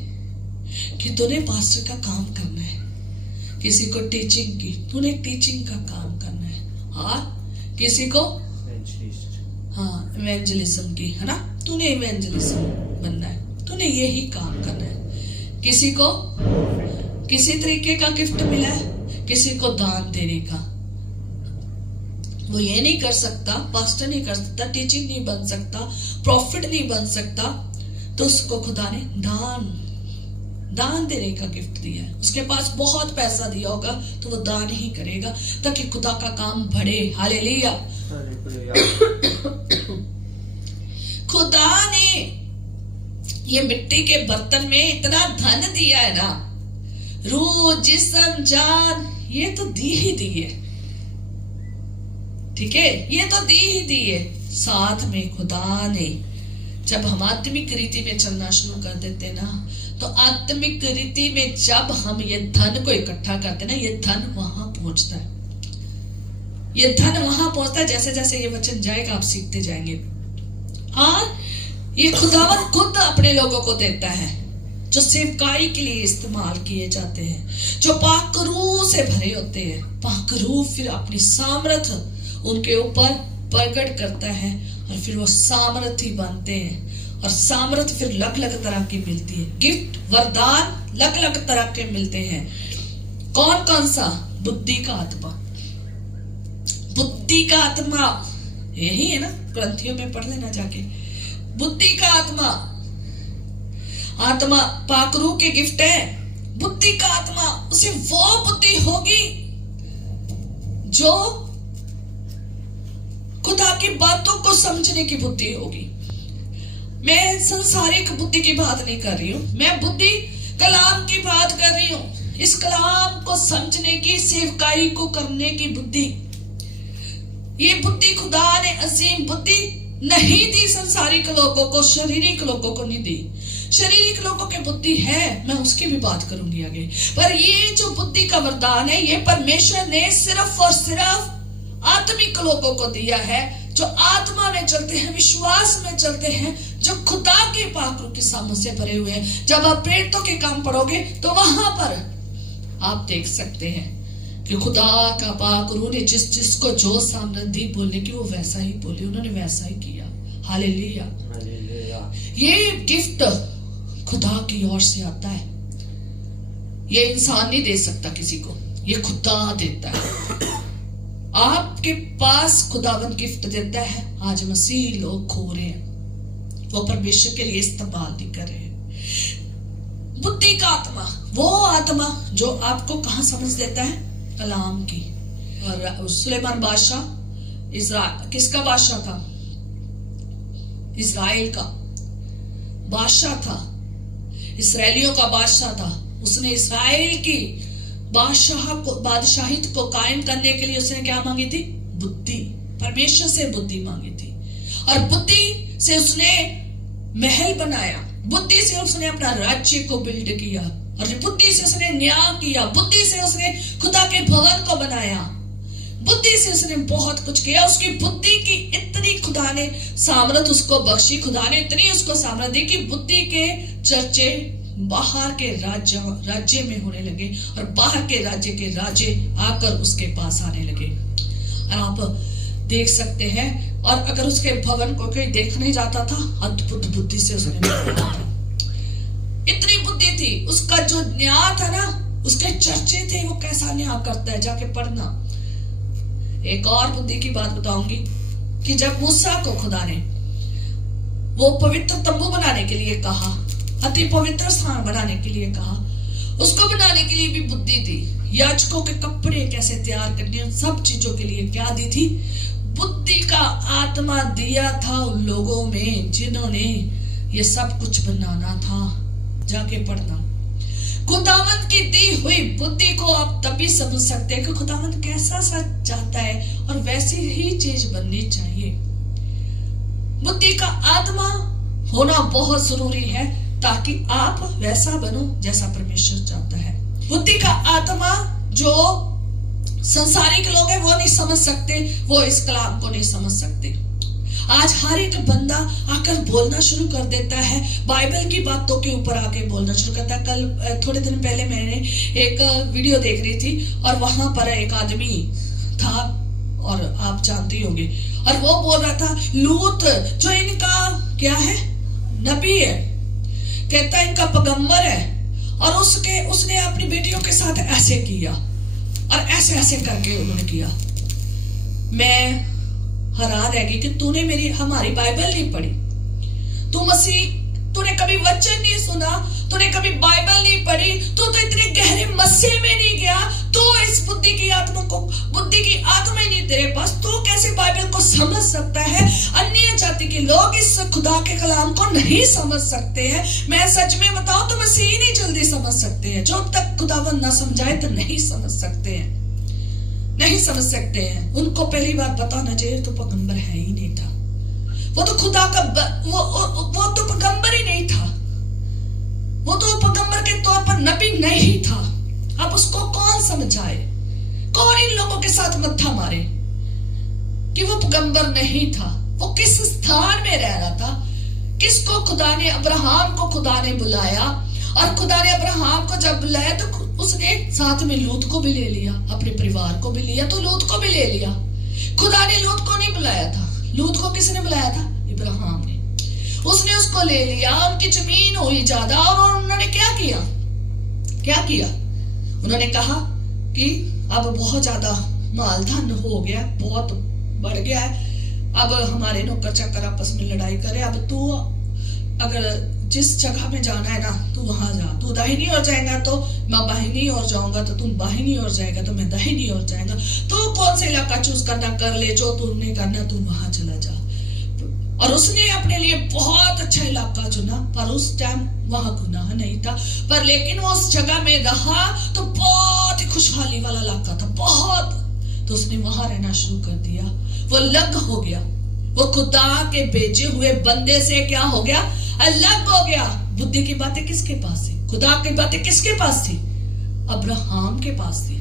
कि तूने पास्टर का काम करना है। किसी को टीचिंग की, तूने टीचिंग का काम करना है। हाँ, किसी को इवेंजलिज्म की, है ना, तूने इवेंजलिज्म बनना है, तूने यही काम करना है। किसी को किसी तरीके का गिफ्ट मिला है, किसी को दान देने का। वो ये नहीं कर सकता, पास्टर नहीं कर सकता, टीचिंग नहीं बन सकता, प्रॉफिट नहीं बन सकता, तो उसको खुदा ने दान देने का गिफ्ट दिया है। उसके पास बहुत पैसा दिया होगा तो वो दान ही करेगा ताकि खुदा का काम बढ़े। हालेलुया। खुदा ने ये मिट्टी के बर्तन में इतना धन दिया है ना, रूह, जिस्म, जान, ये तो दी ही दी है। ठीक है, ये तो दी ही दी है। साथ में खुदा ने जब हम आत्मिक रीति में चलना शुरू कर देते ना, तो आत्मिक रीति में जब हम ये धन को इकट्ठा करते ना, ये धन वहां पहुंचता है। ये धन वहां पहुंचता है। जैसे जैसे ये वचन जाएगा आप सीखते जाएंगे। और ये खुदावन खुद अपने लोगों को देता है जो सेवकाई के लिए इस्तेमाल किए जाते हैं, जो पाक रूह से भरे होते हैं। पाक रूह फिर अपनी सामर्थ उनके ऊपर प्रकट करता है और फिर वो सामर्थी बनते हैं। और सामर्थ फिर अलग अलग तरह की मिलती है। गिफ्ट, वरदान अलग अलग तरह के मिलते हैं। कौन कौन सा? बुद्धि का आत्मा। बुद्धि का आत्मा यही है ना, ग्रंथियों में पढ़ लेना जाके। बुद्धि का आत्मा, आत्मा पाक रूह के गिफ्ट है। बुद्धि का आत्मा, उसे वो बुद्धि होगी जो खुदा की बातों को समझने की बुद्धि होगी। मैं संसारिक बुद्धि की बात नहीं कर रही हूं, मैं बुद्धि कलाम की बात कर रही हूं। इस कलाम को समझने की, सेवकाई को करने की बुद्धि। ये बुद्धि खुदा ने अजीम बुद्धि नहीं दी संसारिक लोगों को, शारीरिक लोगों को नहीं दी। शारीरिक लोगों की बुद्धि है, मैं उसकी भी बात करूंगी आगे। पर ये जो बुद्धि का वरदान है, ये परमेश्वर ने सिर्फ और सिर्फ आत्मिक लोगों को दिया है, जो आत्मा में चलते हैं, विश्वास में चलते हैं, जो खुदा के पाक रूह की सामर्थ से भरे हुए हैं। जब आप प्रेरितों के काम पढ़ोगे तो वहां पर आप देख सकते हैं कि खुदा का पाक रूह ने जिस जिसको जो सामर्थ दी बोलने की, वो वैसा ही बोले, उन्होंने वैसा ही किया। हालेलुया। ये गिफ्ट खुदा की ओर से आता है, ये इंसान नहीं दे सकता किसी को, ये खुदा देता है। आपके पास खुदावंद गिफ्ट देता है। आज मसीह लोग खो रहे हैं, वो परमेश्वर के लिए इस्तेमाल नहीं कर रहे हैं। बुद्धि का आत्मा, वो आत्मा जो आपको कहां समझ देता है? कलाम की। और सुलेमान बादशाह किसका बादशाह था? इजराइल का बादशाह था, इसराइलियों का बादशाह था। उसने इस्राएल की बादशाहित को कायम करने के लिए उसने क्या मांगी थी? बुद्धि। परमेश्वर से बुद्धि मांगी थी, और बुद्धि से उसने महल बनाया, बुद्धि से उसने अपना राज्य को बिल्ड किया, और बुद्धि से उसने न्याय किया, बुद्धि से उसने खुदा के भवन को बनाया, बुद्धि से उसने बहुत कुछ किया। उसकी बुद्धि की इतनी खुदा ने सामर्थ उसको बख्शी, खुदा ने इतनी उसको सामर्थ दी कि बुद्धि के चर्चे बाहर के राज्य में होने लगे, और बाहर के राज्य के राजे आकर उसके पास आने लगे। और आप देख सकते हैं, और अगर उसके भवन को कोई देखने जाता था, अद्भुत बुद्धि से उसने बनाया था। इतनी बुद्धि थी। उसका जो न्याय था ना, उसके चर्चे थे, वो कैसा न्याय करता है, जाके पढ़ना। एक और बुद्धि की बात बताऊंगी कि जब मूसा को खुदा ने वो पवित्र तंबू बनाने के लिए कहा, अति पवित्र स्थान बनाने के लिए कहा, उसको बनाने के लिए भी बुद्धि थी। याजकों के कपड़े कैसे तैयार करने, उन सब चीजों के लिए क्या दी थी? बुद्धि का आत्मा दिया था उन लोगों में जिन्होंने ये सब कुछ बनाना था। जाके पढ़ना। खुदावंद की दी हुई बुद्धि को आप तभी समझ सकते हैं कि खुदावंद कैसा सच चाहता है, और वैसी ही चीज बननी चाहिए। बुद्धि का आत्मा होना बहुत जरूरी है, ताकि आप वैसा बनो जैसा परमेश्वर चाहता है। बुद्धि का आत्मा जो संसारिक लोग हैं वो नहीं समझ सकते, वो इस कलाम को नहीं समझ सकते। आज हर एक बंदा आकर बोलना शुरू कर देता है, बाइबल की बातों के ऊपर आके बोलना शुरू करता है। कल थोड़े दिन पहले मैंने एक वीडियो देख रही थी, और वहां पर एक आदमी था, और आप जानते होंगे, और वो बोल रहा था लूत जो इनका क्या है, नबी है, कहता है इनका पैगंबर है, और उसने अपनी बेटियों के साथ ऐसे किया, और ऐसे ऐसे करके उन्होंने किया। मैं हैरान रह गई कि तूने हमारी बाइबल नहीं पढ़ी, तूने कभी वचन नहीं सुना, तूने कभी बाइबल नहीं पढ़ी, तू तो इतने गहरे मस्से में नहीं गया, तू इस बुद्धि की आत्मा ही नहीं तेरे पास, तू कैसे बाइबल को समझ सकता है? अन्य जाति के लोग इस खुदा के कलाम को नहीं समझ सकते हैं। मैं सच में बताऊं तो मसीह नहीं जल्दी समझ सकते हैं, जब तक खुदावन ना समझाए तो नहीं समझ सकते हैं, नहीं समझ सकते हैं। उनको पहली बार बताना चाहिए तो पैगंबर है ही नहीं था, वो तो खुदा का वो तो पैगंबर ही नहीं था, वो तो पैगंबर के तौर पर नबी नहीं था। अब उसको कौन समझाए, कौन इन लोगों के साथ मत्था मारे कि वो पैगंबर नहीं था? वो किस स्थान में रह रहा था? किसको खुदा ने, अब्राहम को खुदा ने बुलाया, और खुदा ने अब्राहम को जब बुलाया तो उसने साथ में लूत को भी ले लिया, अपने परिवार को भी लिया, तो लूत को भी ले लिया। खुदा ने लूत को नहीं बुलाया था, लूत को किसने बुलाया था? इब्राहिम ने। उसने उसको ले लिया, उनकी जमीन हुई ज्यादा, और उन्होंने क्या किया? उन्होंने कहा कि अब बहुत ज्यादा माल धन हो गया, बहुत बढ़ गया है, अब हमारे नौकर चाकर आपस में लड़ाई करे, अब तू अगर जिस जगह में जाना है ना तू वहां जा, तू दाहिनी ओर जाएगा तो मैं बाहिनी ओर जाऊंगा, तो तुम बाहिनी ओर जाएगा तो मैं दाहिनी ओर जाएगा, तू कौन सा इलाका चूज करना कर ले, जो तुमने करना तुम वहां चला जा। और उसने अपने लिए बहुत अच्छा इलाका चुना, पर उस टाइम वहां गुनाह नहीं था, पर लेकिन वो उस जगह में रहा तो बहुत ही खुशहाली वाला इलाका था, बहुत। तो उसने वहां रहना शुरू कर दिया, वो अलग हो गया, वो खुदा के भेजे हुए बंदे से क्या हो गया, अलग हो गया। बुद्धि की बातें किसके पास थी, खुदा की बातें किसके पास थी, अब्राहम के पास थी।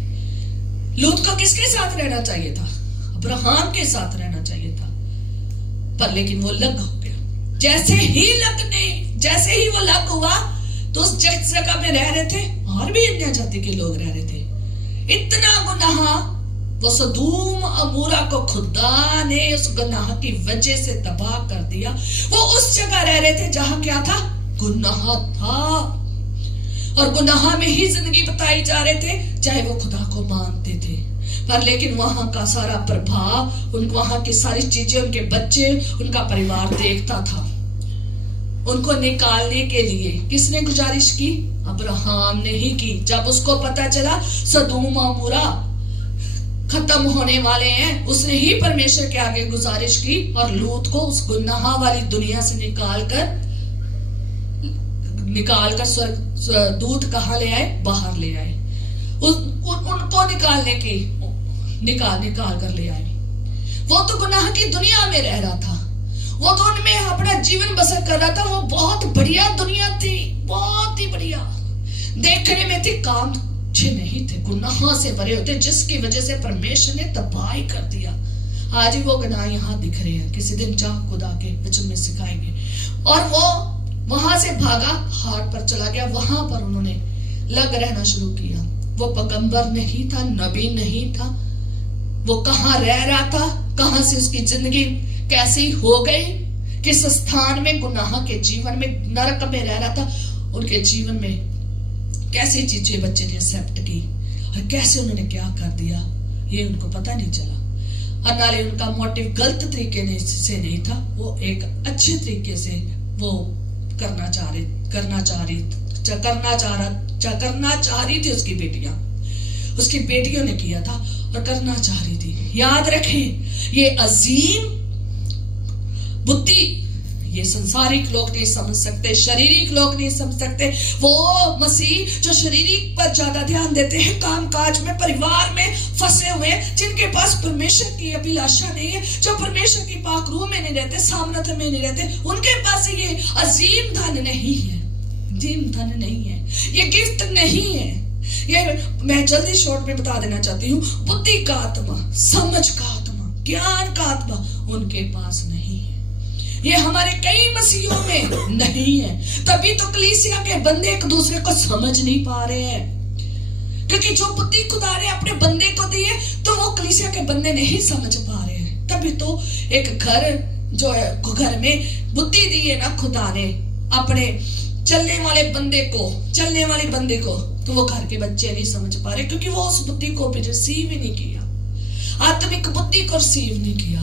लूत को किसके साथ रहना चाहिए था, अब्राहम के साथ रहना चाहिए था, पर लेकिन वो अलग हो गया। जैसे ही वो अलग हुआ तो उस जगह में रह रहे थे और भी अन्य जाति के लोग रह रहे थे। इतना गुनाह, वो सदूम अमूरा को खुदा ने उस गुनाह की वजह से तबाह कर दिया। वो उस जगह रह रहे थे जहां क्या था, गुनाह था, और गुनाह में ही जिंदगी बताई जा रहे थे, चाहे वो खुदा को मानते थे, पर लेकिन वहां का सारा प्रभाव, वहां की सारी चीजें, उनके बच्चे, उनका परिवार देखता था। उनको निकालने के लिए किसने गुजारिश की, अब्राहम ने ही की। जब उसको पता चला सदूम अमूरा खत्म होने वाले हैं, उसने ही परमेश्वर के आगे गुजारिश की और लूत को उस गुनाह वाली दुनिया से निकाल कर दूत कहाँ ले आए, बाहर ले आए। उनको निकाल कर ले आए। वो तो गुनाह की दुनिया में रह रहा था, वो तो उनमें अपना जीवन बसर कर रहा था। वो बहुत बढ़िया दुनिया थी, बहुत ही बढ़िया देखने में थी, काम अच्छे नहीं थे, गुनाह से भरे होते, जिसकी वजह से परमेश्वर ने तबाही कर दिया। आज ही वो गुनाह यहाँ दिख रहे हैं, किसी दिन जा खुदा के वचन में सिखाएंगे। और वो वहां से भागा, हाट पर चला गया, वहां पर उन्होंने लग रहना शुरू किया। वो पैगंबर नहीं था, नबी नहीं था, वो कहाँ रह रहा था, कहां से उसकी जिंदगी कैसी हो गई, किस स्थान में, गुनाह के जीवन में, नरक में रह रहा था। उनके जीवन में कैसी चीजें बच्चे ने एक्सेप्ट की और कैसे उन्होंने क्या कर दिया, ये उनको पता नहीं चला। और नाले उनका मोटिव गलत तरीके से नहीं था, वो एक अच्छे तरीके से वो करना चाह रही थी। उसकी बेटियों ने किया था और करना चाह रही थी। याद रखें, ये अजीम बुद्धि ये संसारिक लोग नहीं समझ सकते, शारीरिक लोग नहीं समझ सकते। वो मसीह जो शारीरिक पर ज्यादा ध्यान देते हैं, काम काज में, परिवार में फंसे हुए, जिनके पास परमेश्वर की अभिलाषा नहीं है, जो परमेश्वर की पाक रूह में नहीं रहते, सामर्थ्य में नहीं रहते, उनके पास ये अजीम धन नहीं है, अजीम धन नहीं है, ये गिफ्ट नहीं है। ये मैं जल्दी शॉर्ट में बता देना चाहती हूँ, बुद्धि का आत्मा, समझ का आत्मा, ज्ञान का आत्मा उनके पास नहीं है। ये हमारे कई मसीहों में नहीं है, तभी तो कलीसिया के बंदे एक दूसरे को समझ नहीं पा रहे हैं, क्योंकि जो बुद्धि खुदा ने अपने बंदे को दी है तो वो कलीसिया के बंदे नहीं समझ पा रहे हैं। तभी तो एक घर जो है, घर में बुद्धि दी है ना खुदा ने अपने चलने वाले बंदे को, तो वो घर के बच्चे नहीं समझ पा रहे, क्योंकि वो उस बुद्धि को भी रिसीव ही नहीं किया, आत्मिक बुद्धि को रिसीव नहीं किया।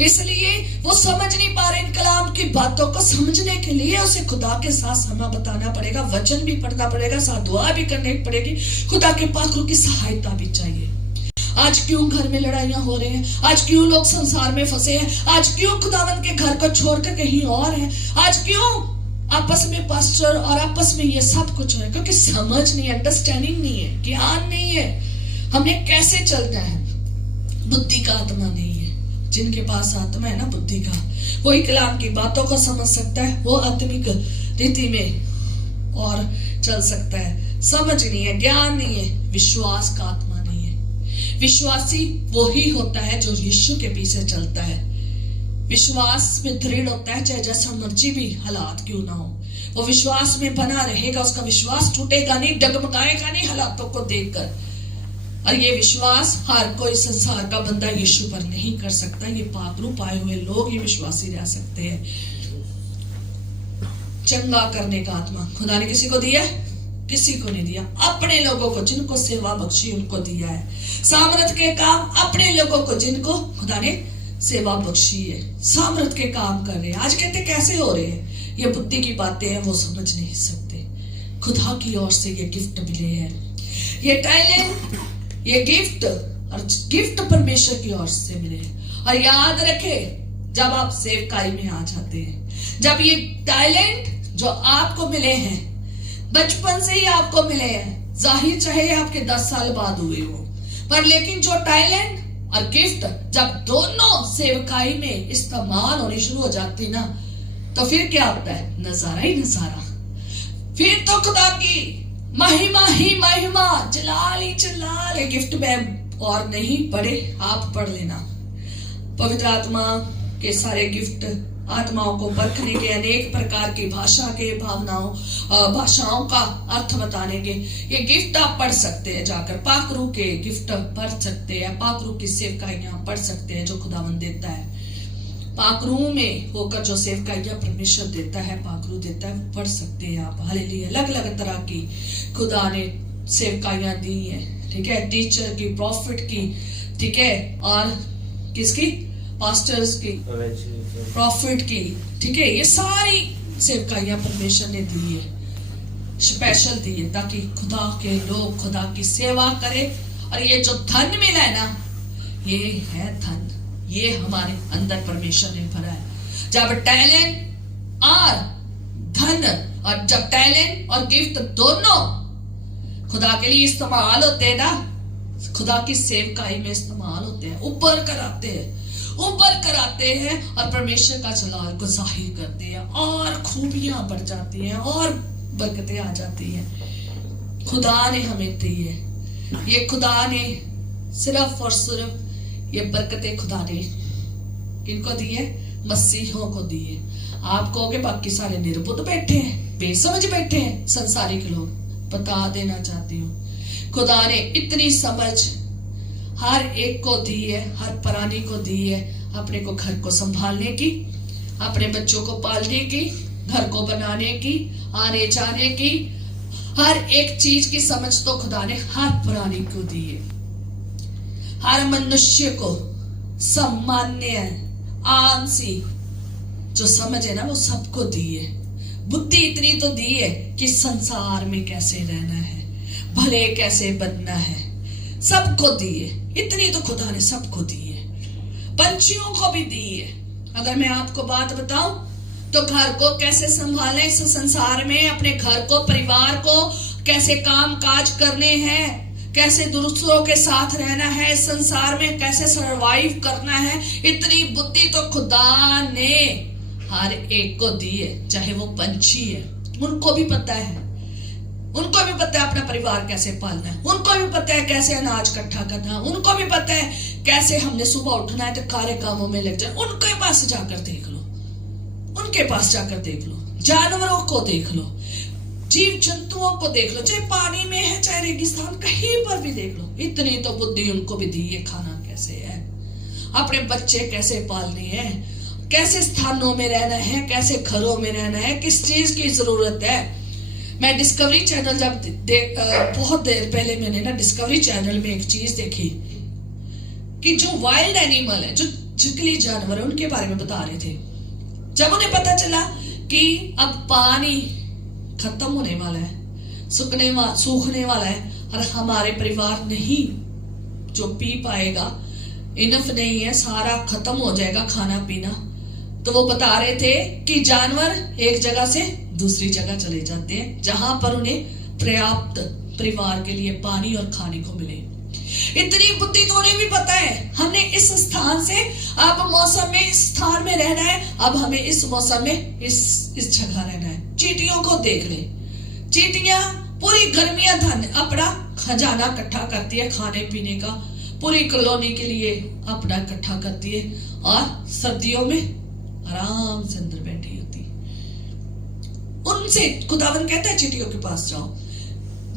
इसलिए वो समझ नहीं पा रहे इन कलाम की बातों को। समझने के लिए उसे खुदा के साथ समय बताना पड़ेगा, वचन भी पढ़ना पड़ेगा, साथ दुआ भी करनी पड़ेगी, खुदा के पास की सहायता भी चाहिए। आज क्यों घर में लड़ाइयां हो रही हैं, आज क्यों लोग संसार में फंसे हैं, आज क्यों खुदावन के घर को छोड़कर कहीं और हैं, आज क्यों आपस में पास्टर और आपस में ये सब कुछ है, क्योंकि समझ नहीं, अंडरस्टैंडिंग नहीं है, ज्ञान नहीं है, हमने कैसे चलना है। बुद्धि का आत्मा नहीं है। जिनके पास आत्मा है ना बुद्धि का, वही कलाम की बातों को समझ सकता है, वो आत्मिक रीति में और चल सकता है। समझ नहीं है, ज्ञान नहीं है, विश्वास का आत्मा नहीं है। विश्वासी वो ही होता है जो यीशु के पीछे चलता है, विश्वास में दृढ़ होता है, चाहे जैसा मर्जी भी हालात क्यों ना हो, वो विश्वास में बना रहेगा, उसका विश्वास टूटेगा नहीं, डगमगाएगा नहीं हालातों को देखकर। और ये विश्वास हर कोई संसार का बंदा यीशु पर नहीं कर सकता, ये पाकरू पाए हुए लोग ये विश्वासी रह सकते हैं। चंगा करने का आत्मा खुदा ने किसी को दिया है? किसी को नहीं दिया। अपने लोगों को जिनको सेवा बख्शी उनको दिया है। सामर्थ के काम अपने लोगों को जिनको खुदा ने सेवा बख्शी है, सामर्थ के काम कर रहे हैं। आज कहते कैसे हो रहे हैं, ये बुद्धि की बातें हैं, वो समझ नहीं सकते। खुदा की ओर से ये गिफ्ट मिले हैं, ये टैलेंट, ये गिफ्ट, और गिफ्ट परमेश्वर की ओर से मिले हैं। और याद रखे, जब आप सेवकाई में आ जाते हैं, जब ये टैलेंट जो आपको मिले हैं, बचपन से ही आपको मिले हैं, जाहिर चाहे आपके 10 साल बाद हुए हो, पर लेकिन जो टैलेंट और गिफ्ट जब दोनों सेवकाई में इस्तेमाल होने शुरू हो जाती ना, तो फिर क्या होता है, नजारा ही नजारा। फिर तो खुदा की महिमा ही महिमा, जलाल ही जलाल। गिफ्ट में और नहीं पढ़े, आप पढ़ लेना। पवित्र आत्मा के सारे गिफ्ट आत्माओं को परखने के, अनेक प्रकार की भाषा के भाषाओं का अर्थ बताने के, ये गिफ्ट आप पढ़ सकते हैं। जाकर पाकरू के गिफ्ट पढ़ सकते हैं, पाकरू की सेवकाइयां पढ़ सकते हैं जो खुदावंद देता है। पाकरू में होकर जो सेवकाइयां परमेश्वर देता है, पाकरू देता है, पढ़ सकते हैं आप। हालेलुया। अलग अलग तरह की खुदा ने सेवकाइयां दी है, ठीक है, टीचर की, प्रॉफिट की, ठीक है, और किसकी, पास्टर्स की, प्रॉफिट की, ठीक है। ये सारी सेवकाइयां परमेश्वर ने दी है, स्पेशल दी है, ताकि खुदा के लोग खुदा की सेवा करें। और ये जो धन मिला है ना, ये है धन, ये हमारे अंदर परमेश्वर ने भरा है। जब टैलेंट और धन, और जब टैलेंट और गिफ्ट दोनों खुदा के लिए इस्तेमाल होते हैं ना, खुदा की सेवकाई में इस्तेमाल होते हैं, ऊपर कराते हैं, ऊपर कराते हैं, और परमेश्वर का जलाल को जाहिर करते हैं, और खूबियां बढ़ जाती हैं, और बरकतें आ जाती हैं। खुदा ने हमें दी है, ये खुदा ने सिर्फ और सिर्फ ये बरकतें खुदा ने किनको दी है, मसीहों को दी है। आप कहोगे बाकी सारे निर्बुद्ध बैठे हैं, बेसमझ बैठे हैं संसारिक लोग। बता देना चाहती हूँ, खुदा ने इतनी समझ हर एक को दी है, हर प्राणी को दी है, अपने को घर को संभालने की, अपने बच्चों को पालने की, घर को बनाने की, आने जाने की, हर एक चीज की समझ तो खुदा ने हर प्राणी को दी है। हर मनुष्य को सामान्य आंसी जो समझ है ना, वो सबको दी है। बुद्धि इतनी तो दी है कि संसार में कैसे रहना है, भले कैसे बनना है, सबको दी है। इतनी तो खुदा ने सबको दी है, पंछियों को भी दी है। अगर मैं आपको बात बताऊं तो घर को कैसे संभालें इस संसार में, अपने घर को, परिवार को कैसे काम काज करने हैं, कैसे दूसरों के साथ रहना है, इस संसार में कैसे सरवाइव करना है, इतनी बुद्धि तो खुदा ने हर एक को दी है। चाहे वो पंछी है, उनको भी पता है, उनको भी पता है अपना परिवार कैसे पालना है, उनको भी पता है कैसे अनाज इकट्ठा करना है, उनको भी पता है कैसे हमने सुबह उठना है तो कार्य कामों में लग जाए। उनके पास जाकर देख लो, उनके पास जाकर देख लो, जानवरों को देख लो, जीव जंतुओं को देख लो, चाहे पानी में है चाहे रेगिस्तान, कहीं पर भी देख लो। इतनी तो बुद्धि उनको भी दी है। खाना कैसे है, अपने बच्चे कैसे पालने हैं, कैसे स्थानों में रहना है, कैसे घरों में रहना है, किस चीज की जरूरत है। मैं डिस्कवरी चैनल जब बहुत देर पहले मैंने ना डिस्कवरी चैनल में एक चीज देखी कि जो वाइल्ड एनिमल है, जो जंगली जानवर है, उनके बारे में बता रहे थे। जब उन्हें पता चला कि अब पानी खत्म होने वाला है, सूखने वाला है, और हमारे परिवार नहीं जो पी पाएगा, इनफ नहीं है, सारा खत्म हो जाएगा खाना पीना, तो वो बता रहे थे कि जानवर एक जगह से दूसरी जगह चले जाते हैं जहां पर उन्हें पर्याप्त परिवार के लिए पानी और खाने को मिले। इतनी बुद्धि तो उन्हें भी पता है, हमने इस स्थान से अब मौसम में इस स्थान में रहना है, अब हमें इस मौसम में इस जगह रहना है। चींटियों को देख ले, चींटियां पूरी गर्मियां धन अपना खजाना इकट्ठा करती है, खाने पीने का पूरी कॉलोनी के लिए अपना इकट्ठा करती है, और सर्दियों में आराम से अंदर बैठी होती है। उनसे खुदावन कहता है चींटियों के पास जाओ।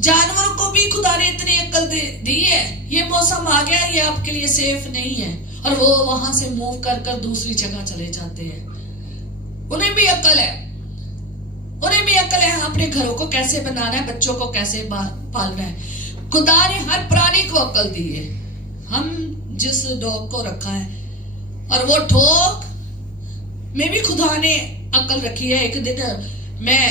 जानवरों को भी खुदा ने इतनी अक्ल दी है, ये मौसम आ गया, ये आपके लिए सेफ नहीं है, और वो वहां से मूव कर दूसरी जगह चले जाते हैं। उन्हें भी अक्ल है, उन्हें भी अक्ल है अपने घरों को कैसे बनाना है, बच्चों को कैसे पालना है। खुदा ने हर प्राणी को अक्ल दी है। हम जिस डॉग को रखा है और वो ठोक में भी खुदा ने अकल रखी है। एक दिन मैं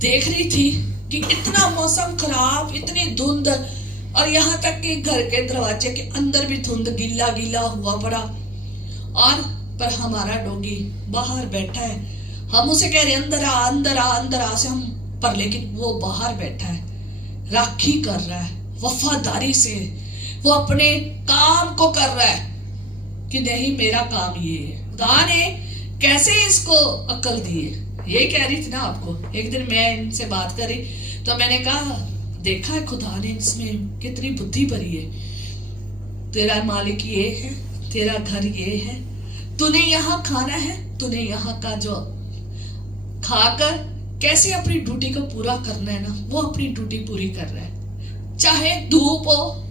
देख रही थी कि इतना मौसम खराब, इतनी धुंध, और यहाँ तक कि घर के दरवाजे के अंदर भी धुंध, गीला गीला हुआ पड़ा, और पर हमारा डॉगी बाहर बैठा है। हम उसे कह रहे अंदर आ अंदर आ अंदर आ से हम पर, लेकिन वो बाहर बैठा है, राखी कर रहा है, वफादारी से वो अपने काम को कर रहा है कि नहीं मेरा काम ये है। खुदा ने कैसे इसको अकल दी है, ये कह रही थी ना आपको। एक दिन मैं इनसे बात करी तो मैंने कहा देखा है खुदा ने इसमें कितनी बुद्धि भरी है। तेरा मालिक ये है, तेरा घर ये है, तूने यहाँ खाना है, तूने यहाँ का जो खाकर कैसे अपनी ड्यूटी को पूरा करना है ना, वो अपनी ड्यूटी पूरी कर रहा है। चाहे धूप हो,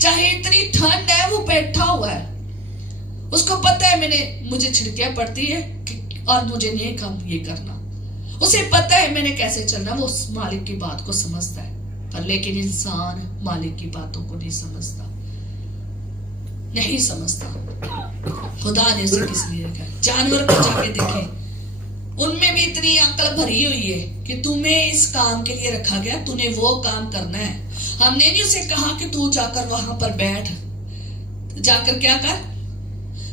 चाहे इतनी ठंड है, वो बैठा हुआ है, उसको पता है मुझे छिड़कियां पड़ती है और मुझे नहीं काम ये करना, उसे पता है मैंने कैसे चलना, वो उस मालिक की बात को समझता है। पर लेकिन इंसान मालिक की बातों को नहीं समझता, नहीं समझता। खुदा ने उसे किस लिए रखा है। जानवर को जाके देखे, उनमें भी इतनी अकल भरी हुई है कि तुम्हें इस काम के लिए रखा गया, तूने वो काम करना है। हमने नहीं उसे कहा कि तू जाकर वहां पर बैठ, जाकर क्या कर,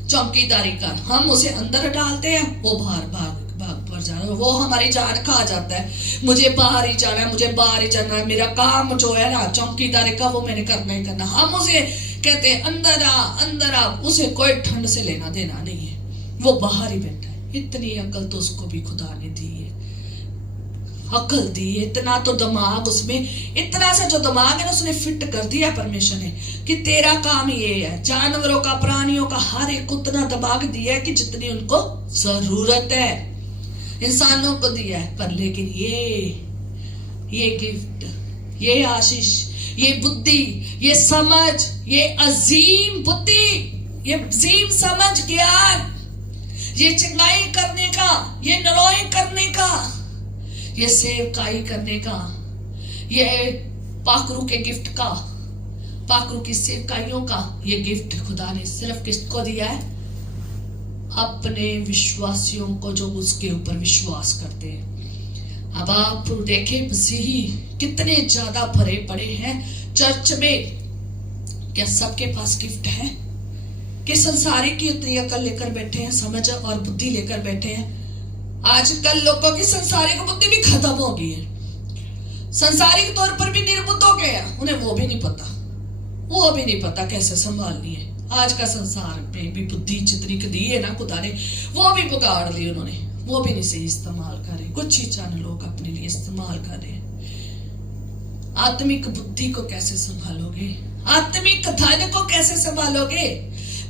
चौकीदारी कर। हम उसे अंदर डालते हैं, वो बाहर भाग पर जा रहा है, वो हमारी जान खा जाता है। मुझे बाहर ही जाना है, मुझे बाहर ही जाना है, मेरा काम जो है ना चौकीदारी का वो मैंने करना ही करना। हम उसे कहते हैं अंदर आ अंदर आ, उसे कोई ठंड से लेना देना नहीं है, वो बाहर ही बैठा है। इतनी अकल तो उसको भी खुदा ने दी है, अकल दी है, इतना तो दिमाग उसमें, इतना सा जो दिमाग है ना उसने फिट कर दिया परमेश्वर ने कि तेरा काम ये है। जानवरों का, प्राणियों का हर एक को उतना दिमाग दिया है कि जितनी उनको जरूरत है, इंसानों को दिया है। पर लेकिन ये गिफ्ट, ये आशीष, ये बुद्धि, ये समझ, ये अजीम बुद्धि, ये अजीम समझ, ज्ञान, ये चिंगाई करने का, ये नरोई करने का, ये सेवकाई करने का, ये पाखरू के गिफ्ट का, पाखरू की सेवकाइयों का ये गिफ्ट खुदा ने सिर्फ किसको दिया है? अपने विश्वासियों को, जो उसके ऊपर विश्वास करते हैं। अब आप देखें मसीही कितने ज्यादा भरे पड़े हैं चर्च में, क्या सबके पास गिफ्ट है कि संसारिक की उतनी अकल लेकर बैठे हैं, समझ और बुद्धि लेकर बैठे हैं। आजकल लोगों की संसारिक बुद्धि भी खत्म हो गई है, संसारिक तौर पर भी निर्बुद्ध हो गए हैं, उन्हें वो भी नहीं पता कैसे संभालनी है। आज का संसार में भी बुद्धि जितनी दी है ना खुदा ने, वो भी बिगाड़ ली उन्होंने, वो भी नहीं सही इस्तेमाल कर रहे। कुछ ही चंद लोग अपने लिए इस्तेमाल कर रहे हैं। आत्मिक बुद्धि को कैसे संभालोगे? आत्मिक धन को कैसे संभालोगे?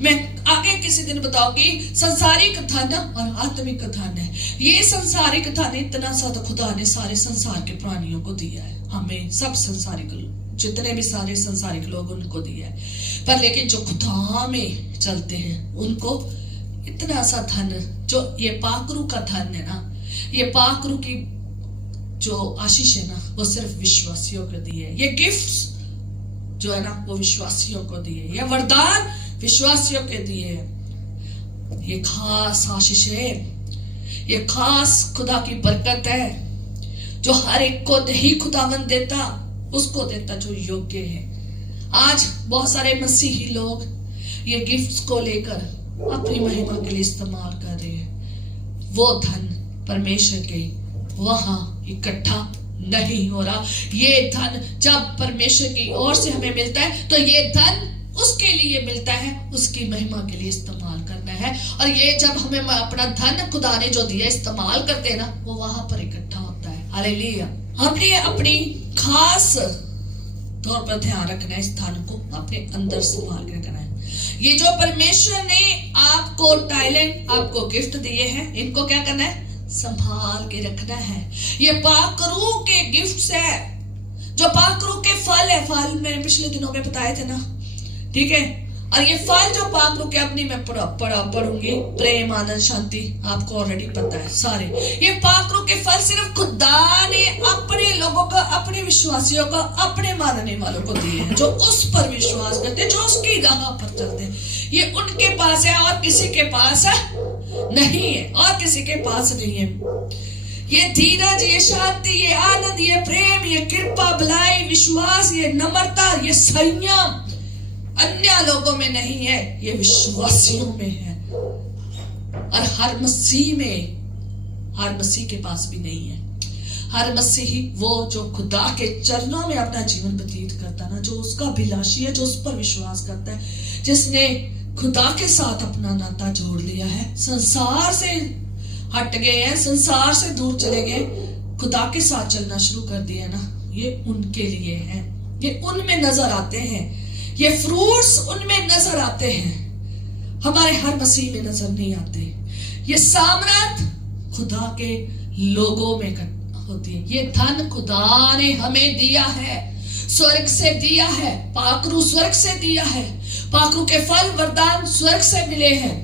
मैं आगे किसी दिन बताऊंगी। संसारिक धन और आत्मिक धन है। ये संसारिक धन इतना सा तो खुदा ने सारे संसार के प्राणियों को दिया है, हमें सब संसारिक, जितने भी सारे संसारिक लोग उनको दिया है। पर लेकिन जो खुदा में चलते हैं उनको इतना सा धन, जो ये पाखरू का धन है ना, ये पाखरू की जो आशीष है ना, वो सिर्फ विश्वासियों को दी है। ये गिफ्ट्स जो है ना वो विश्वासियों को दिए, ये वरदान विश्वासियों के दिए। ये खास आशीष है, ये खास खुदा की बरकत है जो हर एक को नहीं खुदावंद देता, उसको देता जो योग्य है। आज बहुत सारे मसीही लोग ये गिफ्ट्स को लेकर अपनी महिमा के लिए इस्तेमाल कर रहे हैं। वो धन परमेश्वर के वहां इकट्ठा नहीं हो रहा। ये धन जब परमेश्वर की ओर से हमें मिलता है तो ये धन उसके लिए मिलता है, उसकी महिमा के लिए इस्तेमाल करना है। और ये जब हमें अपना धन खुदा ने जो दिया इस्तेमाल करते हैं ना, वो वहां पर इकट्ठा होता है। हालेलुया। हमने अपनी खास तौर पर ध्यान रखना है, इस धन को अपने अंदर संभाल के रखना है। ये जो परमेश्वर ने आपको टैलेंट, आपको गिफ्ट दिए हैं, इनको क्या करना है? संभाल के रखना है। ये पाखरू के गिफ्ट्स है, जो पाखरू के फल है। फल मैंने पिछले दिनों में बताए थे ना, ठीक है। और ये फल जो पाक रूह के अपनी मैं पढ़ूंगी, प्रेम, आनंद, शांति, आपको ऑलरेडी पता है सारे। ये पाक रूह के फल सिर्फ खुदा ने अपने लोगों को, अपने विश्वासियों को, अपने मानने वालों को दिए हैं, जो उस पर विश्वास करते हैं, जो उसकी राह पर चलते हैं। ये उनके पास है और किसी के पास नहीं है, और किसी के पास नहीं है। ये धीरज, ये शांति, ये आनंद, ये प्रेम, ये कृपा, भलाई, विश्वास, ये नम्रता, ये संयम अन्य लोगों में नहीं है, ये विश्वासियों में है। और हर मसीह के पास भी नहीं है। हर मसीही वो जो खुदा के चरणों में अपना जीवन व्यतीत करता ना, जो उसका अभिलाषी है, जो उस पर विश्वास करता है, जिसने खुदा के साथ अपना नाता जोड़ लिया है, संसार से हट गए हैं, संसार से दूर चले गए, खुदा के साथ चलना शुरू कर दिया ना, ये उनके लिए है। ये उनमें नजर आते हैं, ये फ्रूट्स उनमें नजर आते हैं, हमारे हर मसीह में नजर नहीं आते। ये सामर्थ खुदा के लोगों में होती है। ये धन खुदा ने हमें दिया है, स्वर्ग से दिया है, पाकरू स्वर्ग से दिया है, पाकरू के फल वरदान स्वर्ग से मिले हैं,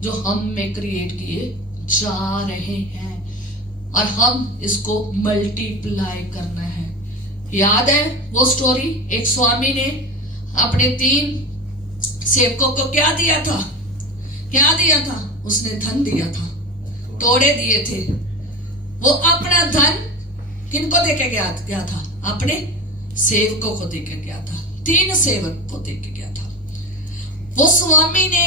जो हम में क्रिएट किए जा रहे हैं, और हम इसको मल्टीप्लाई करना है। याद है वो स्टोरी, एक स्वामी ने अपने 3 सेवकों को क्या दिया था? क्या दिया था? उसने धन दिया था, तोड़े दिए थे। वो अपना धन किनको देके गया था? अपने सेवकों को देके गया था। 3 सेवक को देके गया था। वो स्वामी ने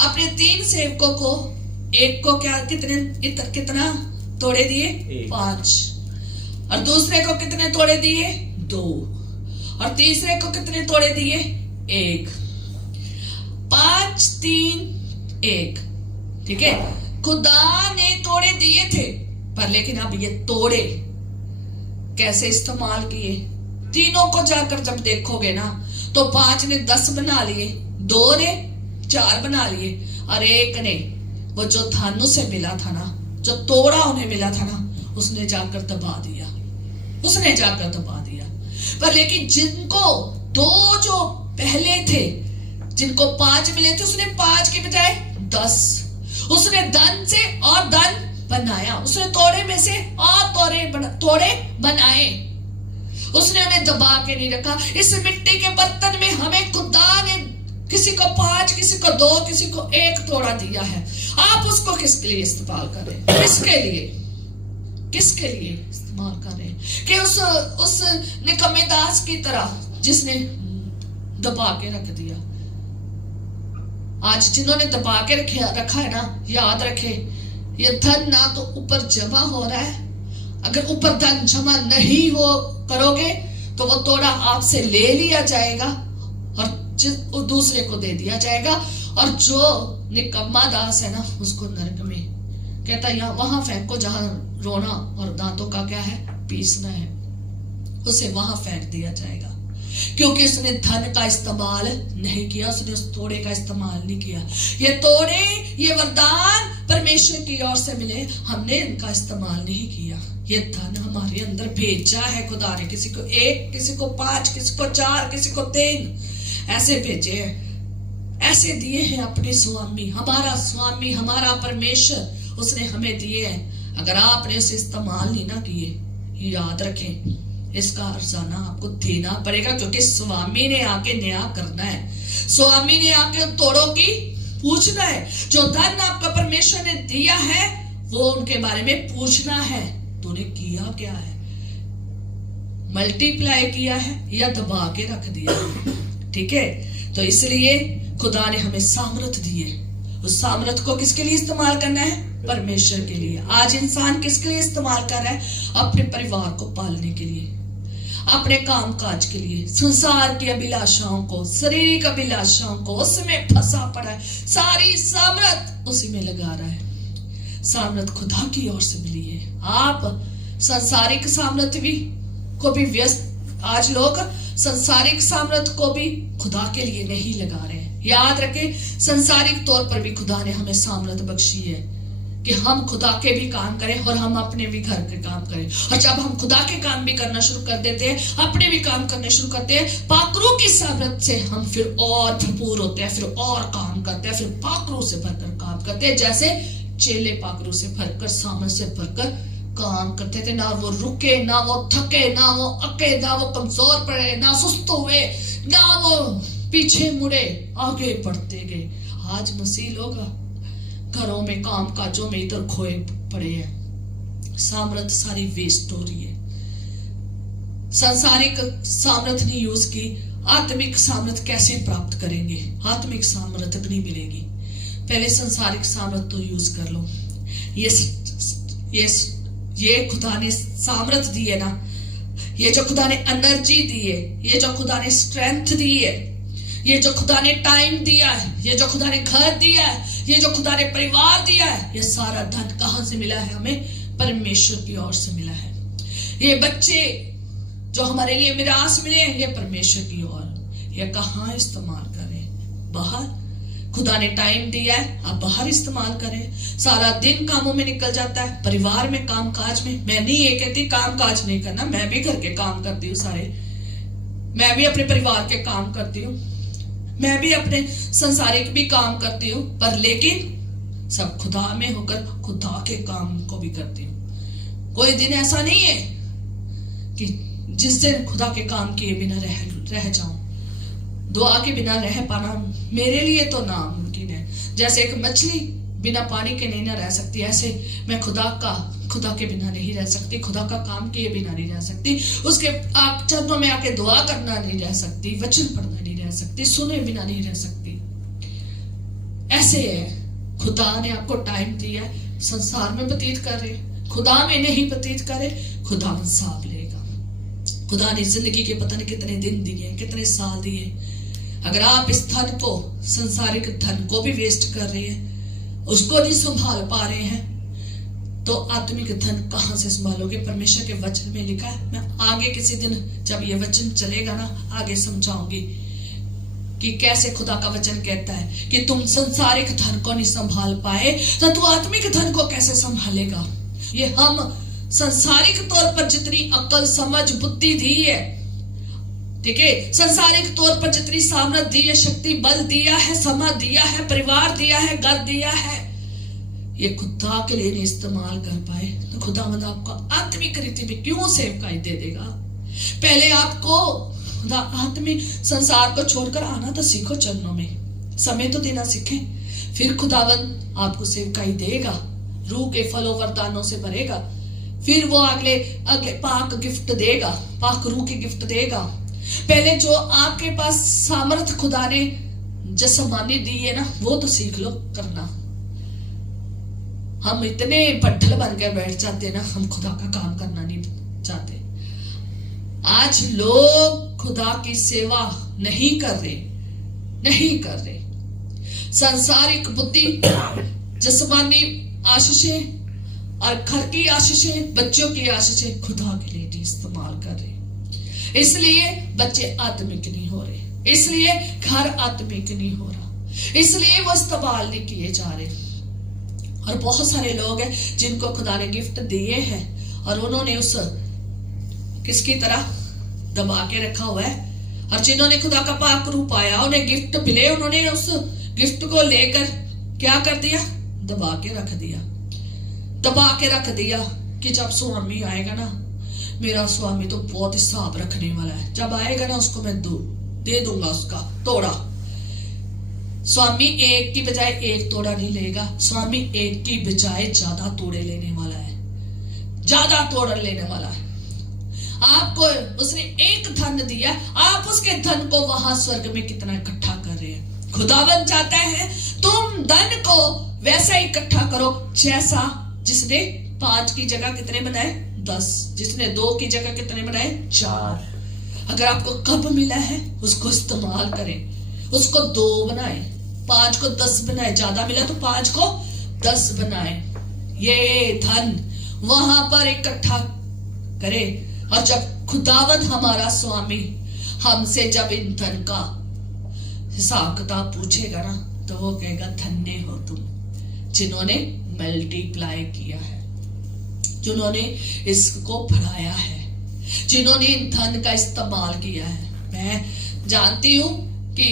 अपने 3 सेवकों को, एक को क्या कितना तोड़े दिए? 5। और दूसरे को कितने तोड़े दिए? 2। और तीसरे को कितने तोड़े दिए? 1। 5, 3, 1। ठीक है, खुदा ने तोड़े दिए थे, पर लेकिन अब ये तोड़े कैसे इस्तेमाल किए? तीनों को जाकर जब देखोगे ना, तो 5 ने 10 बना लिए, 2 ने 4 बना लिए, और 1 ने वो जो थानों से मिला था ना, जो तोड़ा उन्हें मिला था ना, उसने जाकर दबा दिया, उसने जाकर दबा दिया। पर लेकिन जिनको 2 जो पहले थे, जिनको 5 मिले थे, उसने 5 के बजाय 10, उसने धन से और धन बनाया, उसने तोड़े में से और तोड़े बनाए, उसने उन्हें दबा के नहीं रखा। इस मिट्टी के बर्तन में हमें खुदा ने किसी को 5, किसी को 2, किसी को 1 तोड़ा दिया है। आप उसको किसके लिए इस्तेमाल करें? किसके लिए इस्तेमाल करें? कि उस निकम्मे दास की तरह जिसने दबा के रख दिया। आज जिन्होंने दबा के रखा है ना, याद रखे, ये धन ना तो ऊपर जमा हो रहा है, अगर ऊपर धन जमा नहीं हो करोगे तो वो तोड़ा आपसे ले लिया जाएगा और दूसरे को दे दिया जाएगा, और जो निकम्मा दास है ना, उसको नरक में, कहता है वहां फेंको जहां रोना और दांतों का क्या है? पीसना है, उसे वहां फेंक दिया जाएगा, क्योंकि उसने धन का इस्तेमाल नहीं किया, उसने उस तोड़े का इस्तेमाल नहीं किया। ये तोड़े, ये वरदान परमेश्वर की ओर से मिले, हमने इनका इस्तेमाल नहीं किया। ये धन हमारे अंदर भेजा है खुदा ने, किसी को 1, किसी को 5, किसी को 4, किसी को 3, ऐसे भेजे हैं, ऐसे दिए हैं अपने स्वामी, हमारा परमेश्वर, उसने हमें दिए हैं। अगर आपने उसे इस्तेमाल नहीं ना किए, याद रखें, इसका हर्जाना आपको देना पड़ेगा, क्योंकि स्वामी ने आके न्याय करना है। स्वामी ने आके तोड़ों की पूछना है। जो धन आपका परमेश्वर ने दिया है, वो उनके बारे में पूछना है, तूने किया क्या है? मल्टीप्लाई किया है या दबा के रख दिया? ठीक है, तो इसलिए खुदा ने हमें सामर्थ दी है। उस सामर्थ को किसके लिए इस्तेमाल करना है? परमेश्वर के लिए। आज इंसान किसके लिए इस्तेमाल कर रहा है? अपने परिवार को पालने के लिए, अपने काम काज के लिए, संसार की अभिलाषाओं को, शारीरिक अभिलाषाओं को, उसमें फंसा पड़ा है, सारी सामर्थ उसी में लगा रहा है। सामर्थ खुदा की ओर से मिली है। आप सांसारिक सामर्थ को भी व्यस्त, आज लोग सांसारिक सामर्थ को भी खुदा के लिए नहीं लगा रहे हैं। याद रखें, सांसारिक तौर पर भी खुदा ने हमें सामर्थ बख्शी है कि हम खुदा के भी काम करें और हम अपने भी घर के काम करें। और जब हम खुदा के काम भी करना शुरू कर देते हैं, अपने भी काम करने शुरू करते हैं, पाकरू की सामर्थ से हम फिर और भरपूर होते हैं, फिर और काम करते हैं, फिर पाकरू से भरकर काम करते हैं। जैसे चेले पाकरू से भरकर, सामर्थ से भरकर काम करते थे। ना वो रुके, ना वो थके, ना वो अके, ना वो कमजोर पड़े, ना सुस्त हुए, ना वो पीछे मुड़े, आगे बढ़ते गए। आज मसीह लोग घरों में, काम काजों में इधर खोए पड़े हैं। सामर्थ सारी वेस्ट हो रही है। सांसारिक सामर्थ नहीं यूज की, आत्मिक सामर्थ कैसे प्राप्त करेंगे? आत्मिक सामर्थ नहीं मिलेगी। पहले सांसारिक सामर्थ तो यूज कर लो। ये खुदा ने सामर्थ दी है ना, ये जो खुदा ने एनर्जी दी है, ये जो खुदा ने स्ट्रेंथ दी है, ये जो खुदा ने टाइम दिया है, ये जो खुदा ने घर दिया है, ये जो खुदा ने परिवार दिया है, ये सारा धन कहां से मिला है? हमें परमेश्वर की ओर से मिला है। ये बच्चे जो हमारे लिए मिरास मिले हैं, ये परमेश्वर की ओर। ये कहां इस्तेमाल करें? बाहर। खुदा ने टाइम दिया है, आप बाहर इस्तेमाल करें। सारा दिन कामों में निकल जाता है, परिवार में, काम काज में। मैं नहीं ये कहती काम काज नहीं करना, मैं भी घर के काम करती हूँ सारे, मैं भी अपने परिवार के काम करती हूँ, मैं भी अपने संसारिक भी काम करती हूँ, पर लेकिन सब खुदा में होकर खुदा के काम को भी करती हूँ। कोई दिन ऐसा नहीं है कि जिस दिन खुदा के काम किए बिना रह जाऊं। दुआ के बिना रह पाना मेरे लिए तो नामुमकिन है। जैसे एक मछली बिना पानी के नहीं रह सकती, ऐसे मैं खुदा के बिना नहीं रह सकती, खुदा का काम किए बिना नहीं रह सकती, उसके चरणों में आके दुआ करना नहीं रह सकती, वचन पढ़ना नहीं रह सकती, सुने बिना नहीं रह सकती। ऐसे है, खुदा ने आपको टाइम दिया है, संसार में व्यतीत कर रहे, खुदा में नहीं व्यतीत करे, खुदा साफ लेगा। खुदा ने जिंदगी के पता नहीं कितने दिन दिए, कितने साल दिए। अगर आप इस धन को, संसारिक धन को भी वेस्ट कर रहे हैं, उसको नहीं संभाल पा रहे हैं, तो आत्मिक धन कहां से संभालोगे? परमेश्वर के वचन में लिखा है। मैं आगे किसी दिन जब ये वचन चलेगा ना, आगे समझाऊंगी कि कैसे खुदा का वचन कहता है कि तुम संसारिक धन को नहीं संभाल पाए तो तू आत्मिक धन को कैसे संभालेगा? ये हम संसारिक तौर पर जितनी अक्ल, समझ, बुद्धि दी है, ठीक है, संसारिक तौर पर जितनी सामर्थ दी है, शक्ति, बल दिया है, समय दिया है, परिवार दिया है, घर दिया है, ये खुदा के लिए नहीं इस्तेमाल कर पाए तो खुदावंद आपको आत्मिक रीति में क्यों सेवकाई दे देगा? पहले आपको खुदा आत्मिक संसार को छोड़कर आना तो सीखो, चरणों में समय तो देना सीखें, फिर खुदावंद आपको सेवकाई देगा, रूह के फलों वरदानों से भरेगा, फिर वो अगले पाक गिफ्ट देगा, पाक रूह की गिफ्ट देगा। पहले जो आपके पास सामर्थ खुदा ने जसमानी दी है ना, वो तो सीख लो करना। हम इतने पट्टल बन के बैठ जाते ना, हम खुदा का काम करना नहीं चाहते। आज लोग खुदा की सेवा नहीं कर रहे। सांसारिक बुद्धि, जिस्मानी आशीषें और घर की आशीषें, बच्चों की आशीषें खुदा के लिए नहीं इस्तेमाल कर रहे। इसलिए बच्चे आत्मिक नहीं हो रहे, इसलिए घर आत्मिक नहीं हो रहा, इसलिए वो इस्तेमाल नहीं किए जा रहे। और बहुत सारे लोग हैं जिनको खुदा ने गिफ्ट दिए हैं और उन्होंने उस किसकी तरह दबा के रखा हुआ है। और जिन्होंने खुदा का पाक रूप पाया, उन्हें गिफ्ट मिले, उन्होंने उस गिफ्ट को लेकर क्या कर दिया? दबा के रख दिया कि जब स्वामी आएगा ना, मेरा स्वामी तो बहुत हिसाब रखने वाला है, जब आएगा ना उसको मैं दे दूंगा उसका तोड़ा। स्वामी एक की बजाय एक तोड़ा नहीं लेगा, स्वामी एक की बजाय ज्यादा तोड़े लेने वाला है, ज्यादा तोड़ लेने वाला है। आपको उसने एक धन दिया, आप उसके धन को वहां स्वर्ग में कितना इकट्ठा कर रहे हैं। खुदावंद चाहता है तुम धन को वैसा ही इकट्ठा करो जैसा जिसने 5 की जगह कितने बनाए? 10। जिसने 2 की जगह कितने बनाए? 4। अगर आपको कब मिला है उसको इस्तेमाल करें, उसको 2 बनाए, 5 को 10 बनाए, ज्यादा मिला तो 5 को 10 बनाए। ये धन वहां पर इकट्ठा करे। और जब खुदावंद हमारा स्वामी हमसे जब इन धन का हिसाब किताब पूछेगा ना, तो वो कहेगा धन्य हो तुम जिन्होंने मल्टीप्लाई किया है, जिन्होंने इसको बढ़ाया है, जिन्होंने धन का इस्तेमाल किया है। मैं जानती हूं कि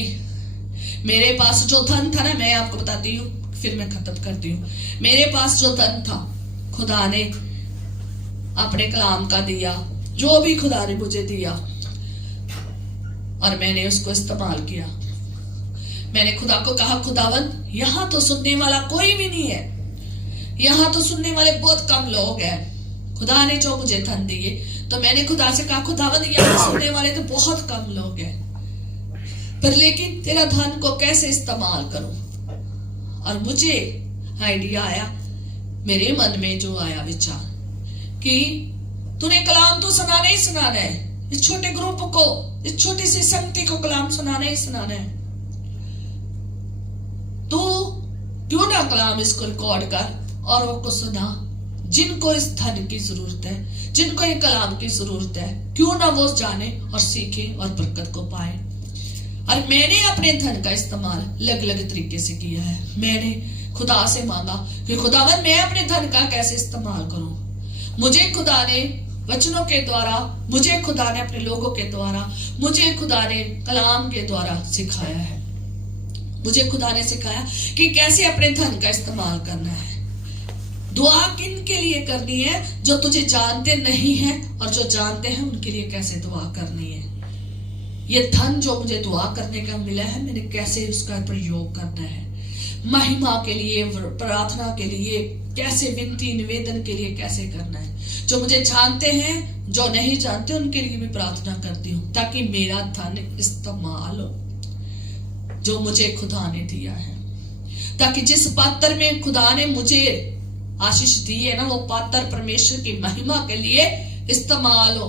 मेरे पास जो धन था ना, मैं आपको बताती हूँ फिर मैं खत्म करती हूँ। मेरे पास जो धन था खुदा ने अपने कलाम का दिया, जो भी खुदा ने मुझे दिया, और मैंने उसको इस्तेमाल किया। मैंने खुदा को कहा, खुदावन यहां तो सुनने वाला कोई भी नहीं है, यहां तो सुनने वाले बहुत कम लोग हैं। खुदा ने जो मुझे धन दिए तो मैंने खुदा से कहा, खुदावन यहां सुनने वाले तो बहुत कम लोग हैं, पर लेकिन तेरा धन को कैसे इस्तेमाल करूं। और मुझे आइडिया आया, मेरे मन में जो आया विचार कि तूने कलाम तो सुनाना ही सुनाना है, इस छोटे ग्रुप को, इस छोटी सी संगति को कलाम सुनाना ही सुनाना है। तो क्यों ना कलाम इसको रिकॉर्ड कर और वो को सुना। जिनको इस धन की जरूरत है, जिनको इन कलाम की जरूरत है, क्यों ना वो जाने और सीखे और बरकत को पाए। और मैंने अपने धन का इस्तेमाल अलग अलग तरीके से किया है। मैंने खुदा से मांगा कि खुदावन मैं अपने धन का कैसे इस्तेमाल करूं। मुझे खुदा ने वचनों के द्वारा, मुझे खुदा ने अपने लोगों के द्वारा, मुझे खुदा ने कलाम के द्वारा सिखाया है। मुझे खुदा ने सिखाया कि कैसे अपने धन का इस्तेमाल करना है। दुआ किन के लिए करनी है, जो तुझे जानते नहीं है, और जो जानते हैं उनके लिए कैसे दुआ करनी है। ये धन जो मुझे दुआ करने का मिला है, मैंने कैसे उसका प्रयोग करना है। महिमा के लिए, प्रार्थना के लिए कैसे, विनती निवेदन के लिए कैसे करना है। जो मुझे जानते हैं, जो नहीं जानते उनके लिए भी प्रार्थना करती हूँ, ताकि मेरा धन इस्तेमाल हो जो मुझे खुदा ने दिया है, ताकि जिस पात्र में खुदा ने मुझे आशीष दी है ना, वो पात्र परमेश्वर की महिमा के लिए इस्तेमाल हो।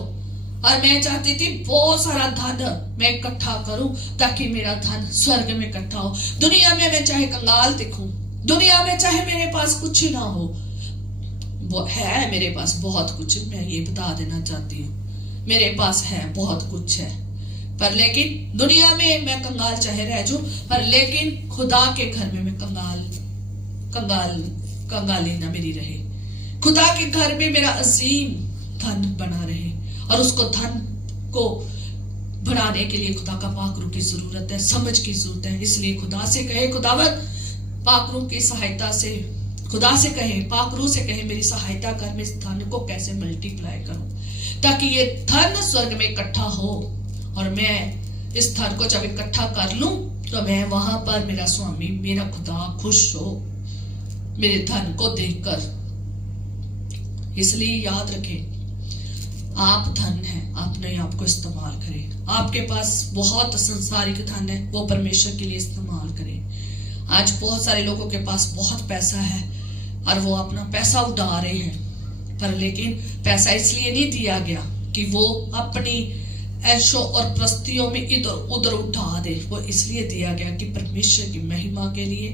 और मैं चाहती थी बहुत सारा धन मैं इकट्ठा करूं, ताकि मेरा धन स्वर्ग में इकट्ठा हो। दुनिया में मैं चाहे कंगाल दिखूं, दुनिया में चाहे मेरे पास कुछ ना हो, वो है मेरे पास बहुत कुछ, मैं ये बता देना चाहती हूँ, मेरे पास है बहुत कुछ है, पर लेकिन दुनिया में मैं कंगाल चाहे रह जाऊं, पर लेकिन खुदा के घर में मैं कंगाली ना मेरी रहे। खुदा के घर में मेरा अजीम धन बना रहे, और उसको धन को बढ़ाने के लिए खुदा का पाकरू की जरूरत है, समझ की जरूरत है। इसलिए खुदा से कहे, खुदावत पाकरू की सहायता से, खुदा से कहे, पाकरू से कहे, मेरी सहायता कर, मैं इस धन को कैसे मल्टीप्लाई करूं, ताकि ये धन स्वर्ग में इकट्ठा हो। और मैं इस धन को जब इकट्ठा कर लूं तो मैं वहां पर मेरा स्वामी, मेरा खुदा खुश हो मेरे धन को देखकर। इसलिए याद रखें, आप धन है, अपने आप को इस्तेमाल करें। आपके पास बहुत संसारिक धन है, वो परमेश्वर के लिए इस्तेमाल करें। आज बहुत सारे लोगों के पास बहुत पैसा है और वो अपना पैसा उड़ा रहे हैं, पर लेकिन पैसा इसलिए नहीं दिया गया कि वो अपनी ऐशो और प्रस्तियों में इधर उधर उठा दे, वो इसलिए दिया गया कि परमेश्वर की महिमा के लिए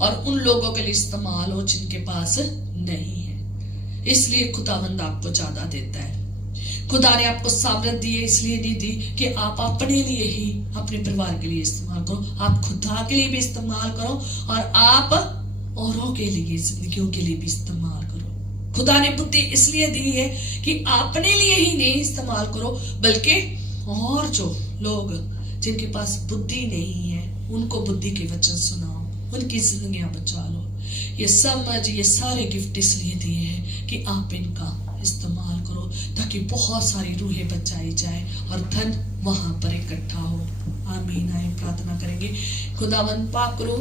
और उन लोगों के लिए इस्तेमाल हो जिनके पास नहीं है। इसलिए खुदावंद आपको ज्यादा देता है। खुदा ने आपको सामर्थ दी है, इसलिए नहीं दी कि आप अपने लिए ही, अपने परिवार के लिए इस्तेमाल करो, आप खुदा के लिए भी इस्तेमाल करो और आप औरों के लिए, जिंदगियों के लिए भी इस्तेमाल करो। खुदा ने बुद्धि इसलिए दी है कि अपने लिए ही नहीं इस्तेमाल करो, बल्कि और जो लोग जिनके पास बुद्धि नहीं है उनको बुद्धि के वचन सुनाओ, उनकी जिंदगियां बचा लो। ये समझ, ये सारे गिफ्ट इसलिए दिए हैं कि आप इनका इस्तेमाल करो, ताकि बहुत सारी रूहें बचाई जाए और धन वहां पर इकट्ठा हो। आमीन। आए प्रार्थना करेंगे। खुदावंद पाक करो।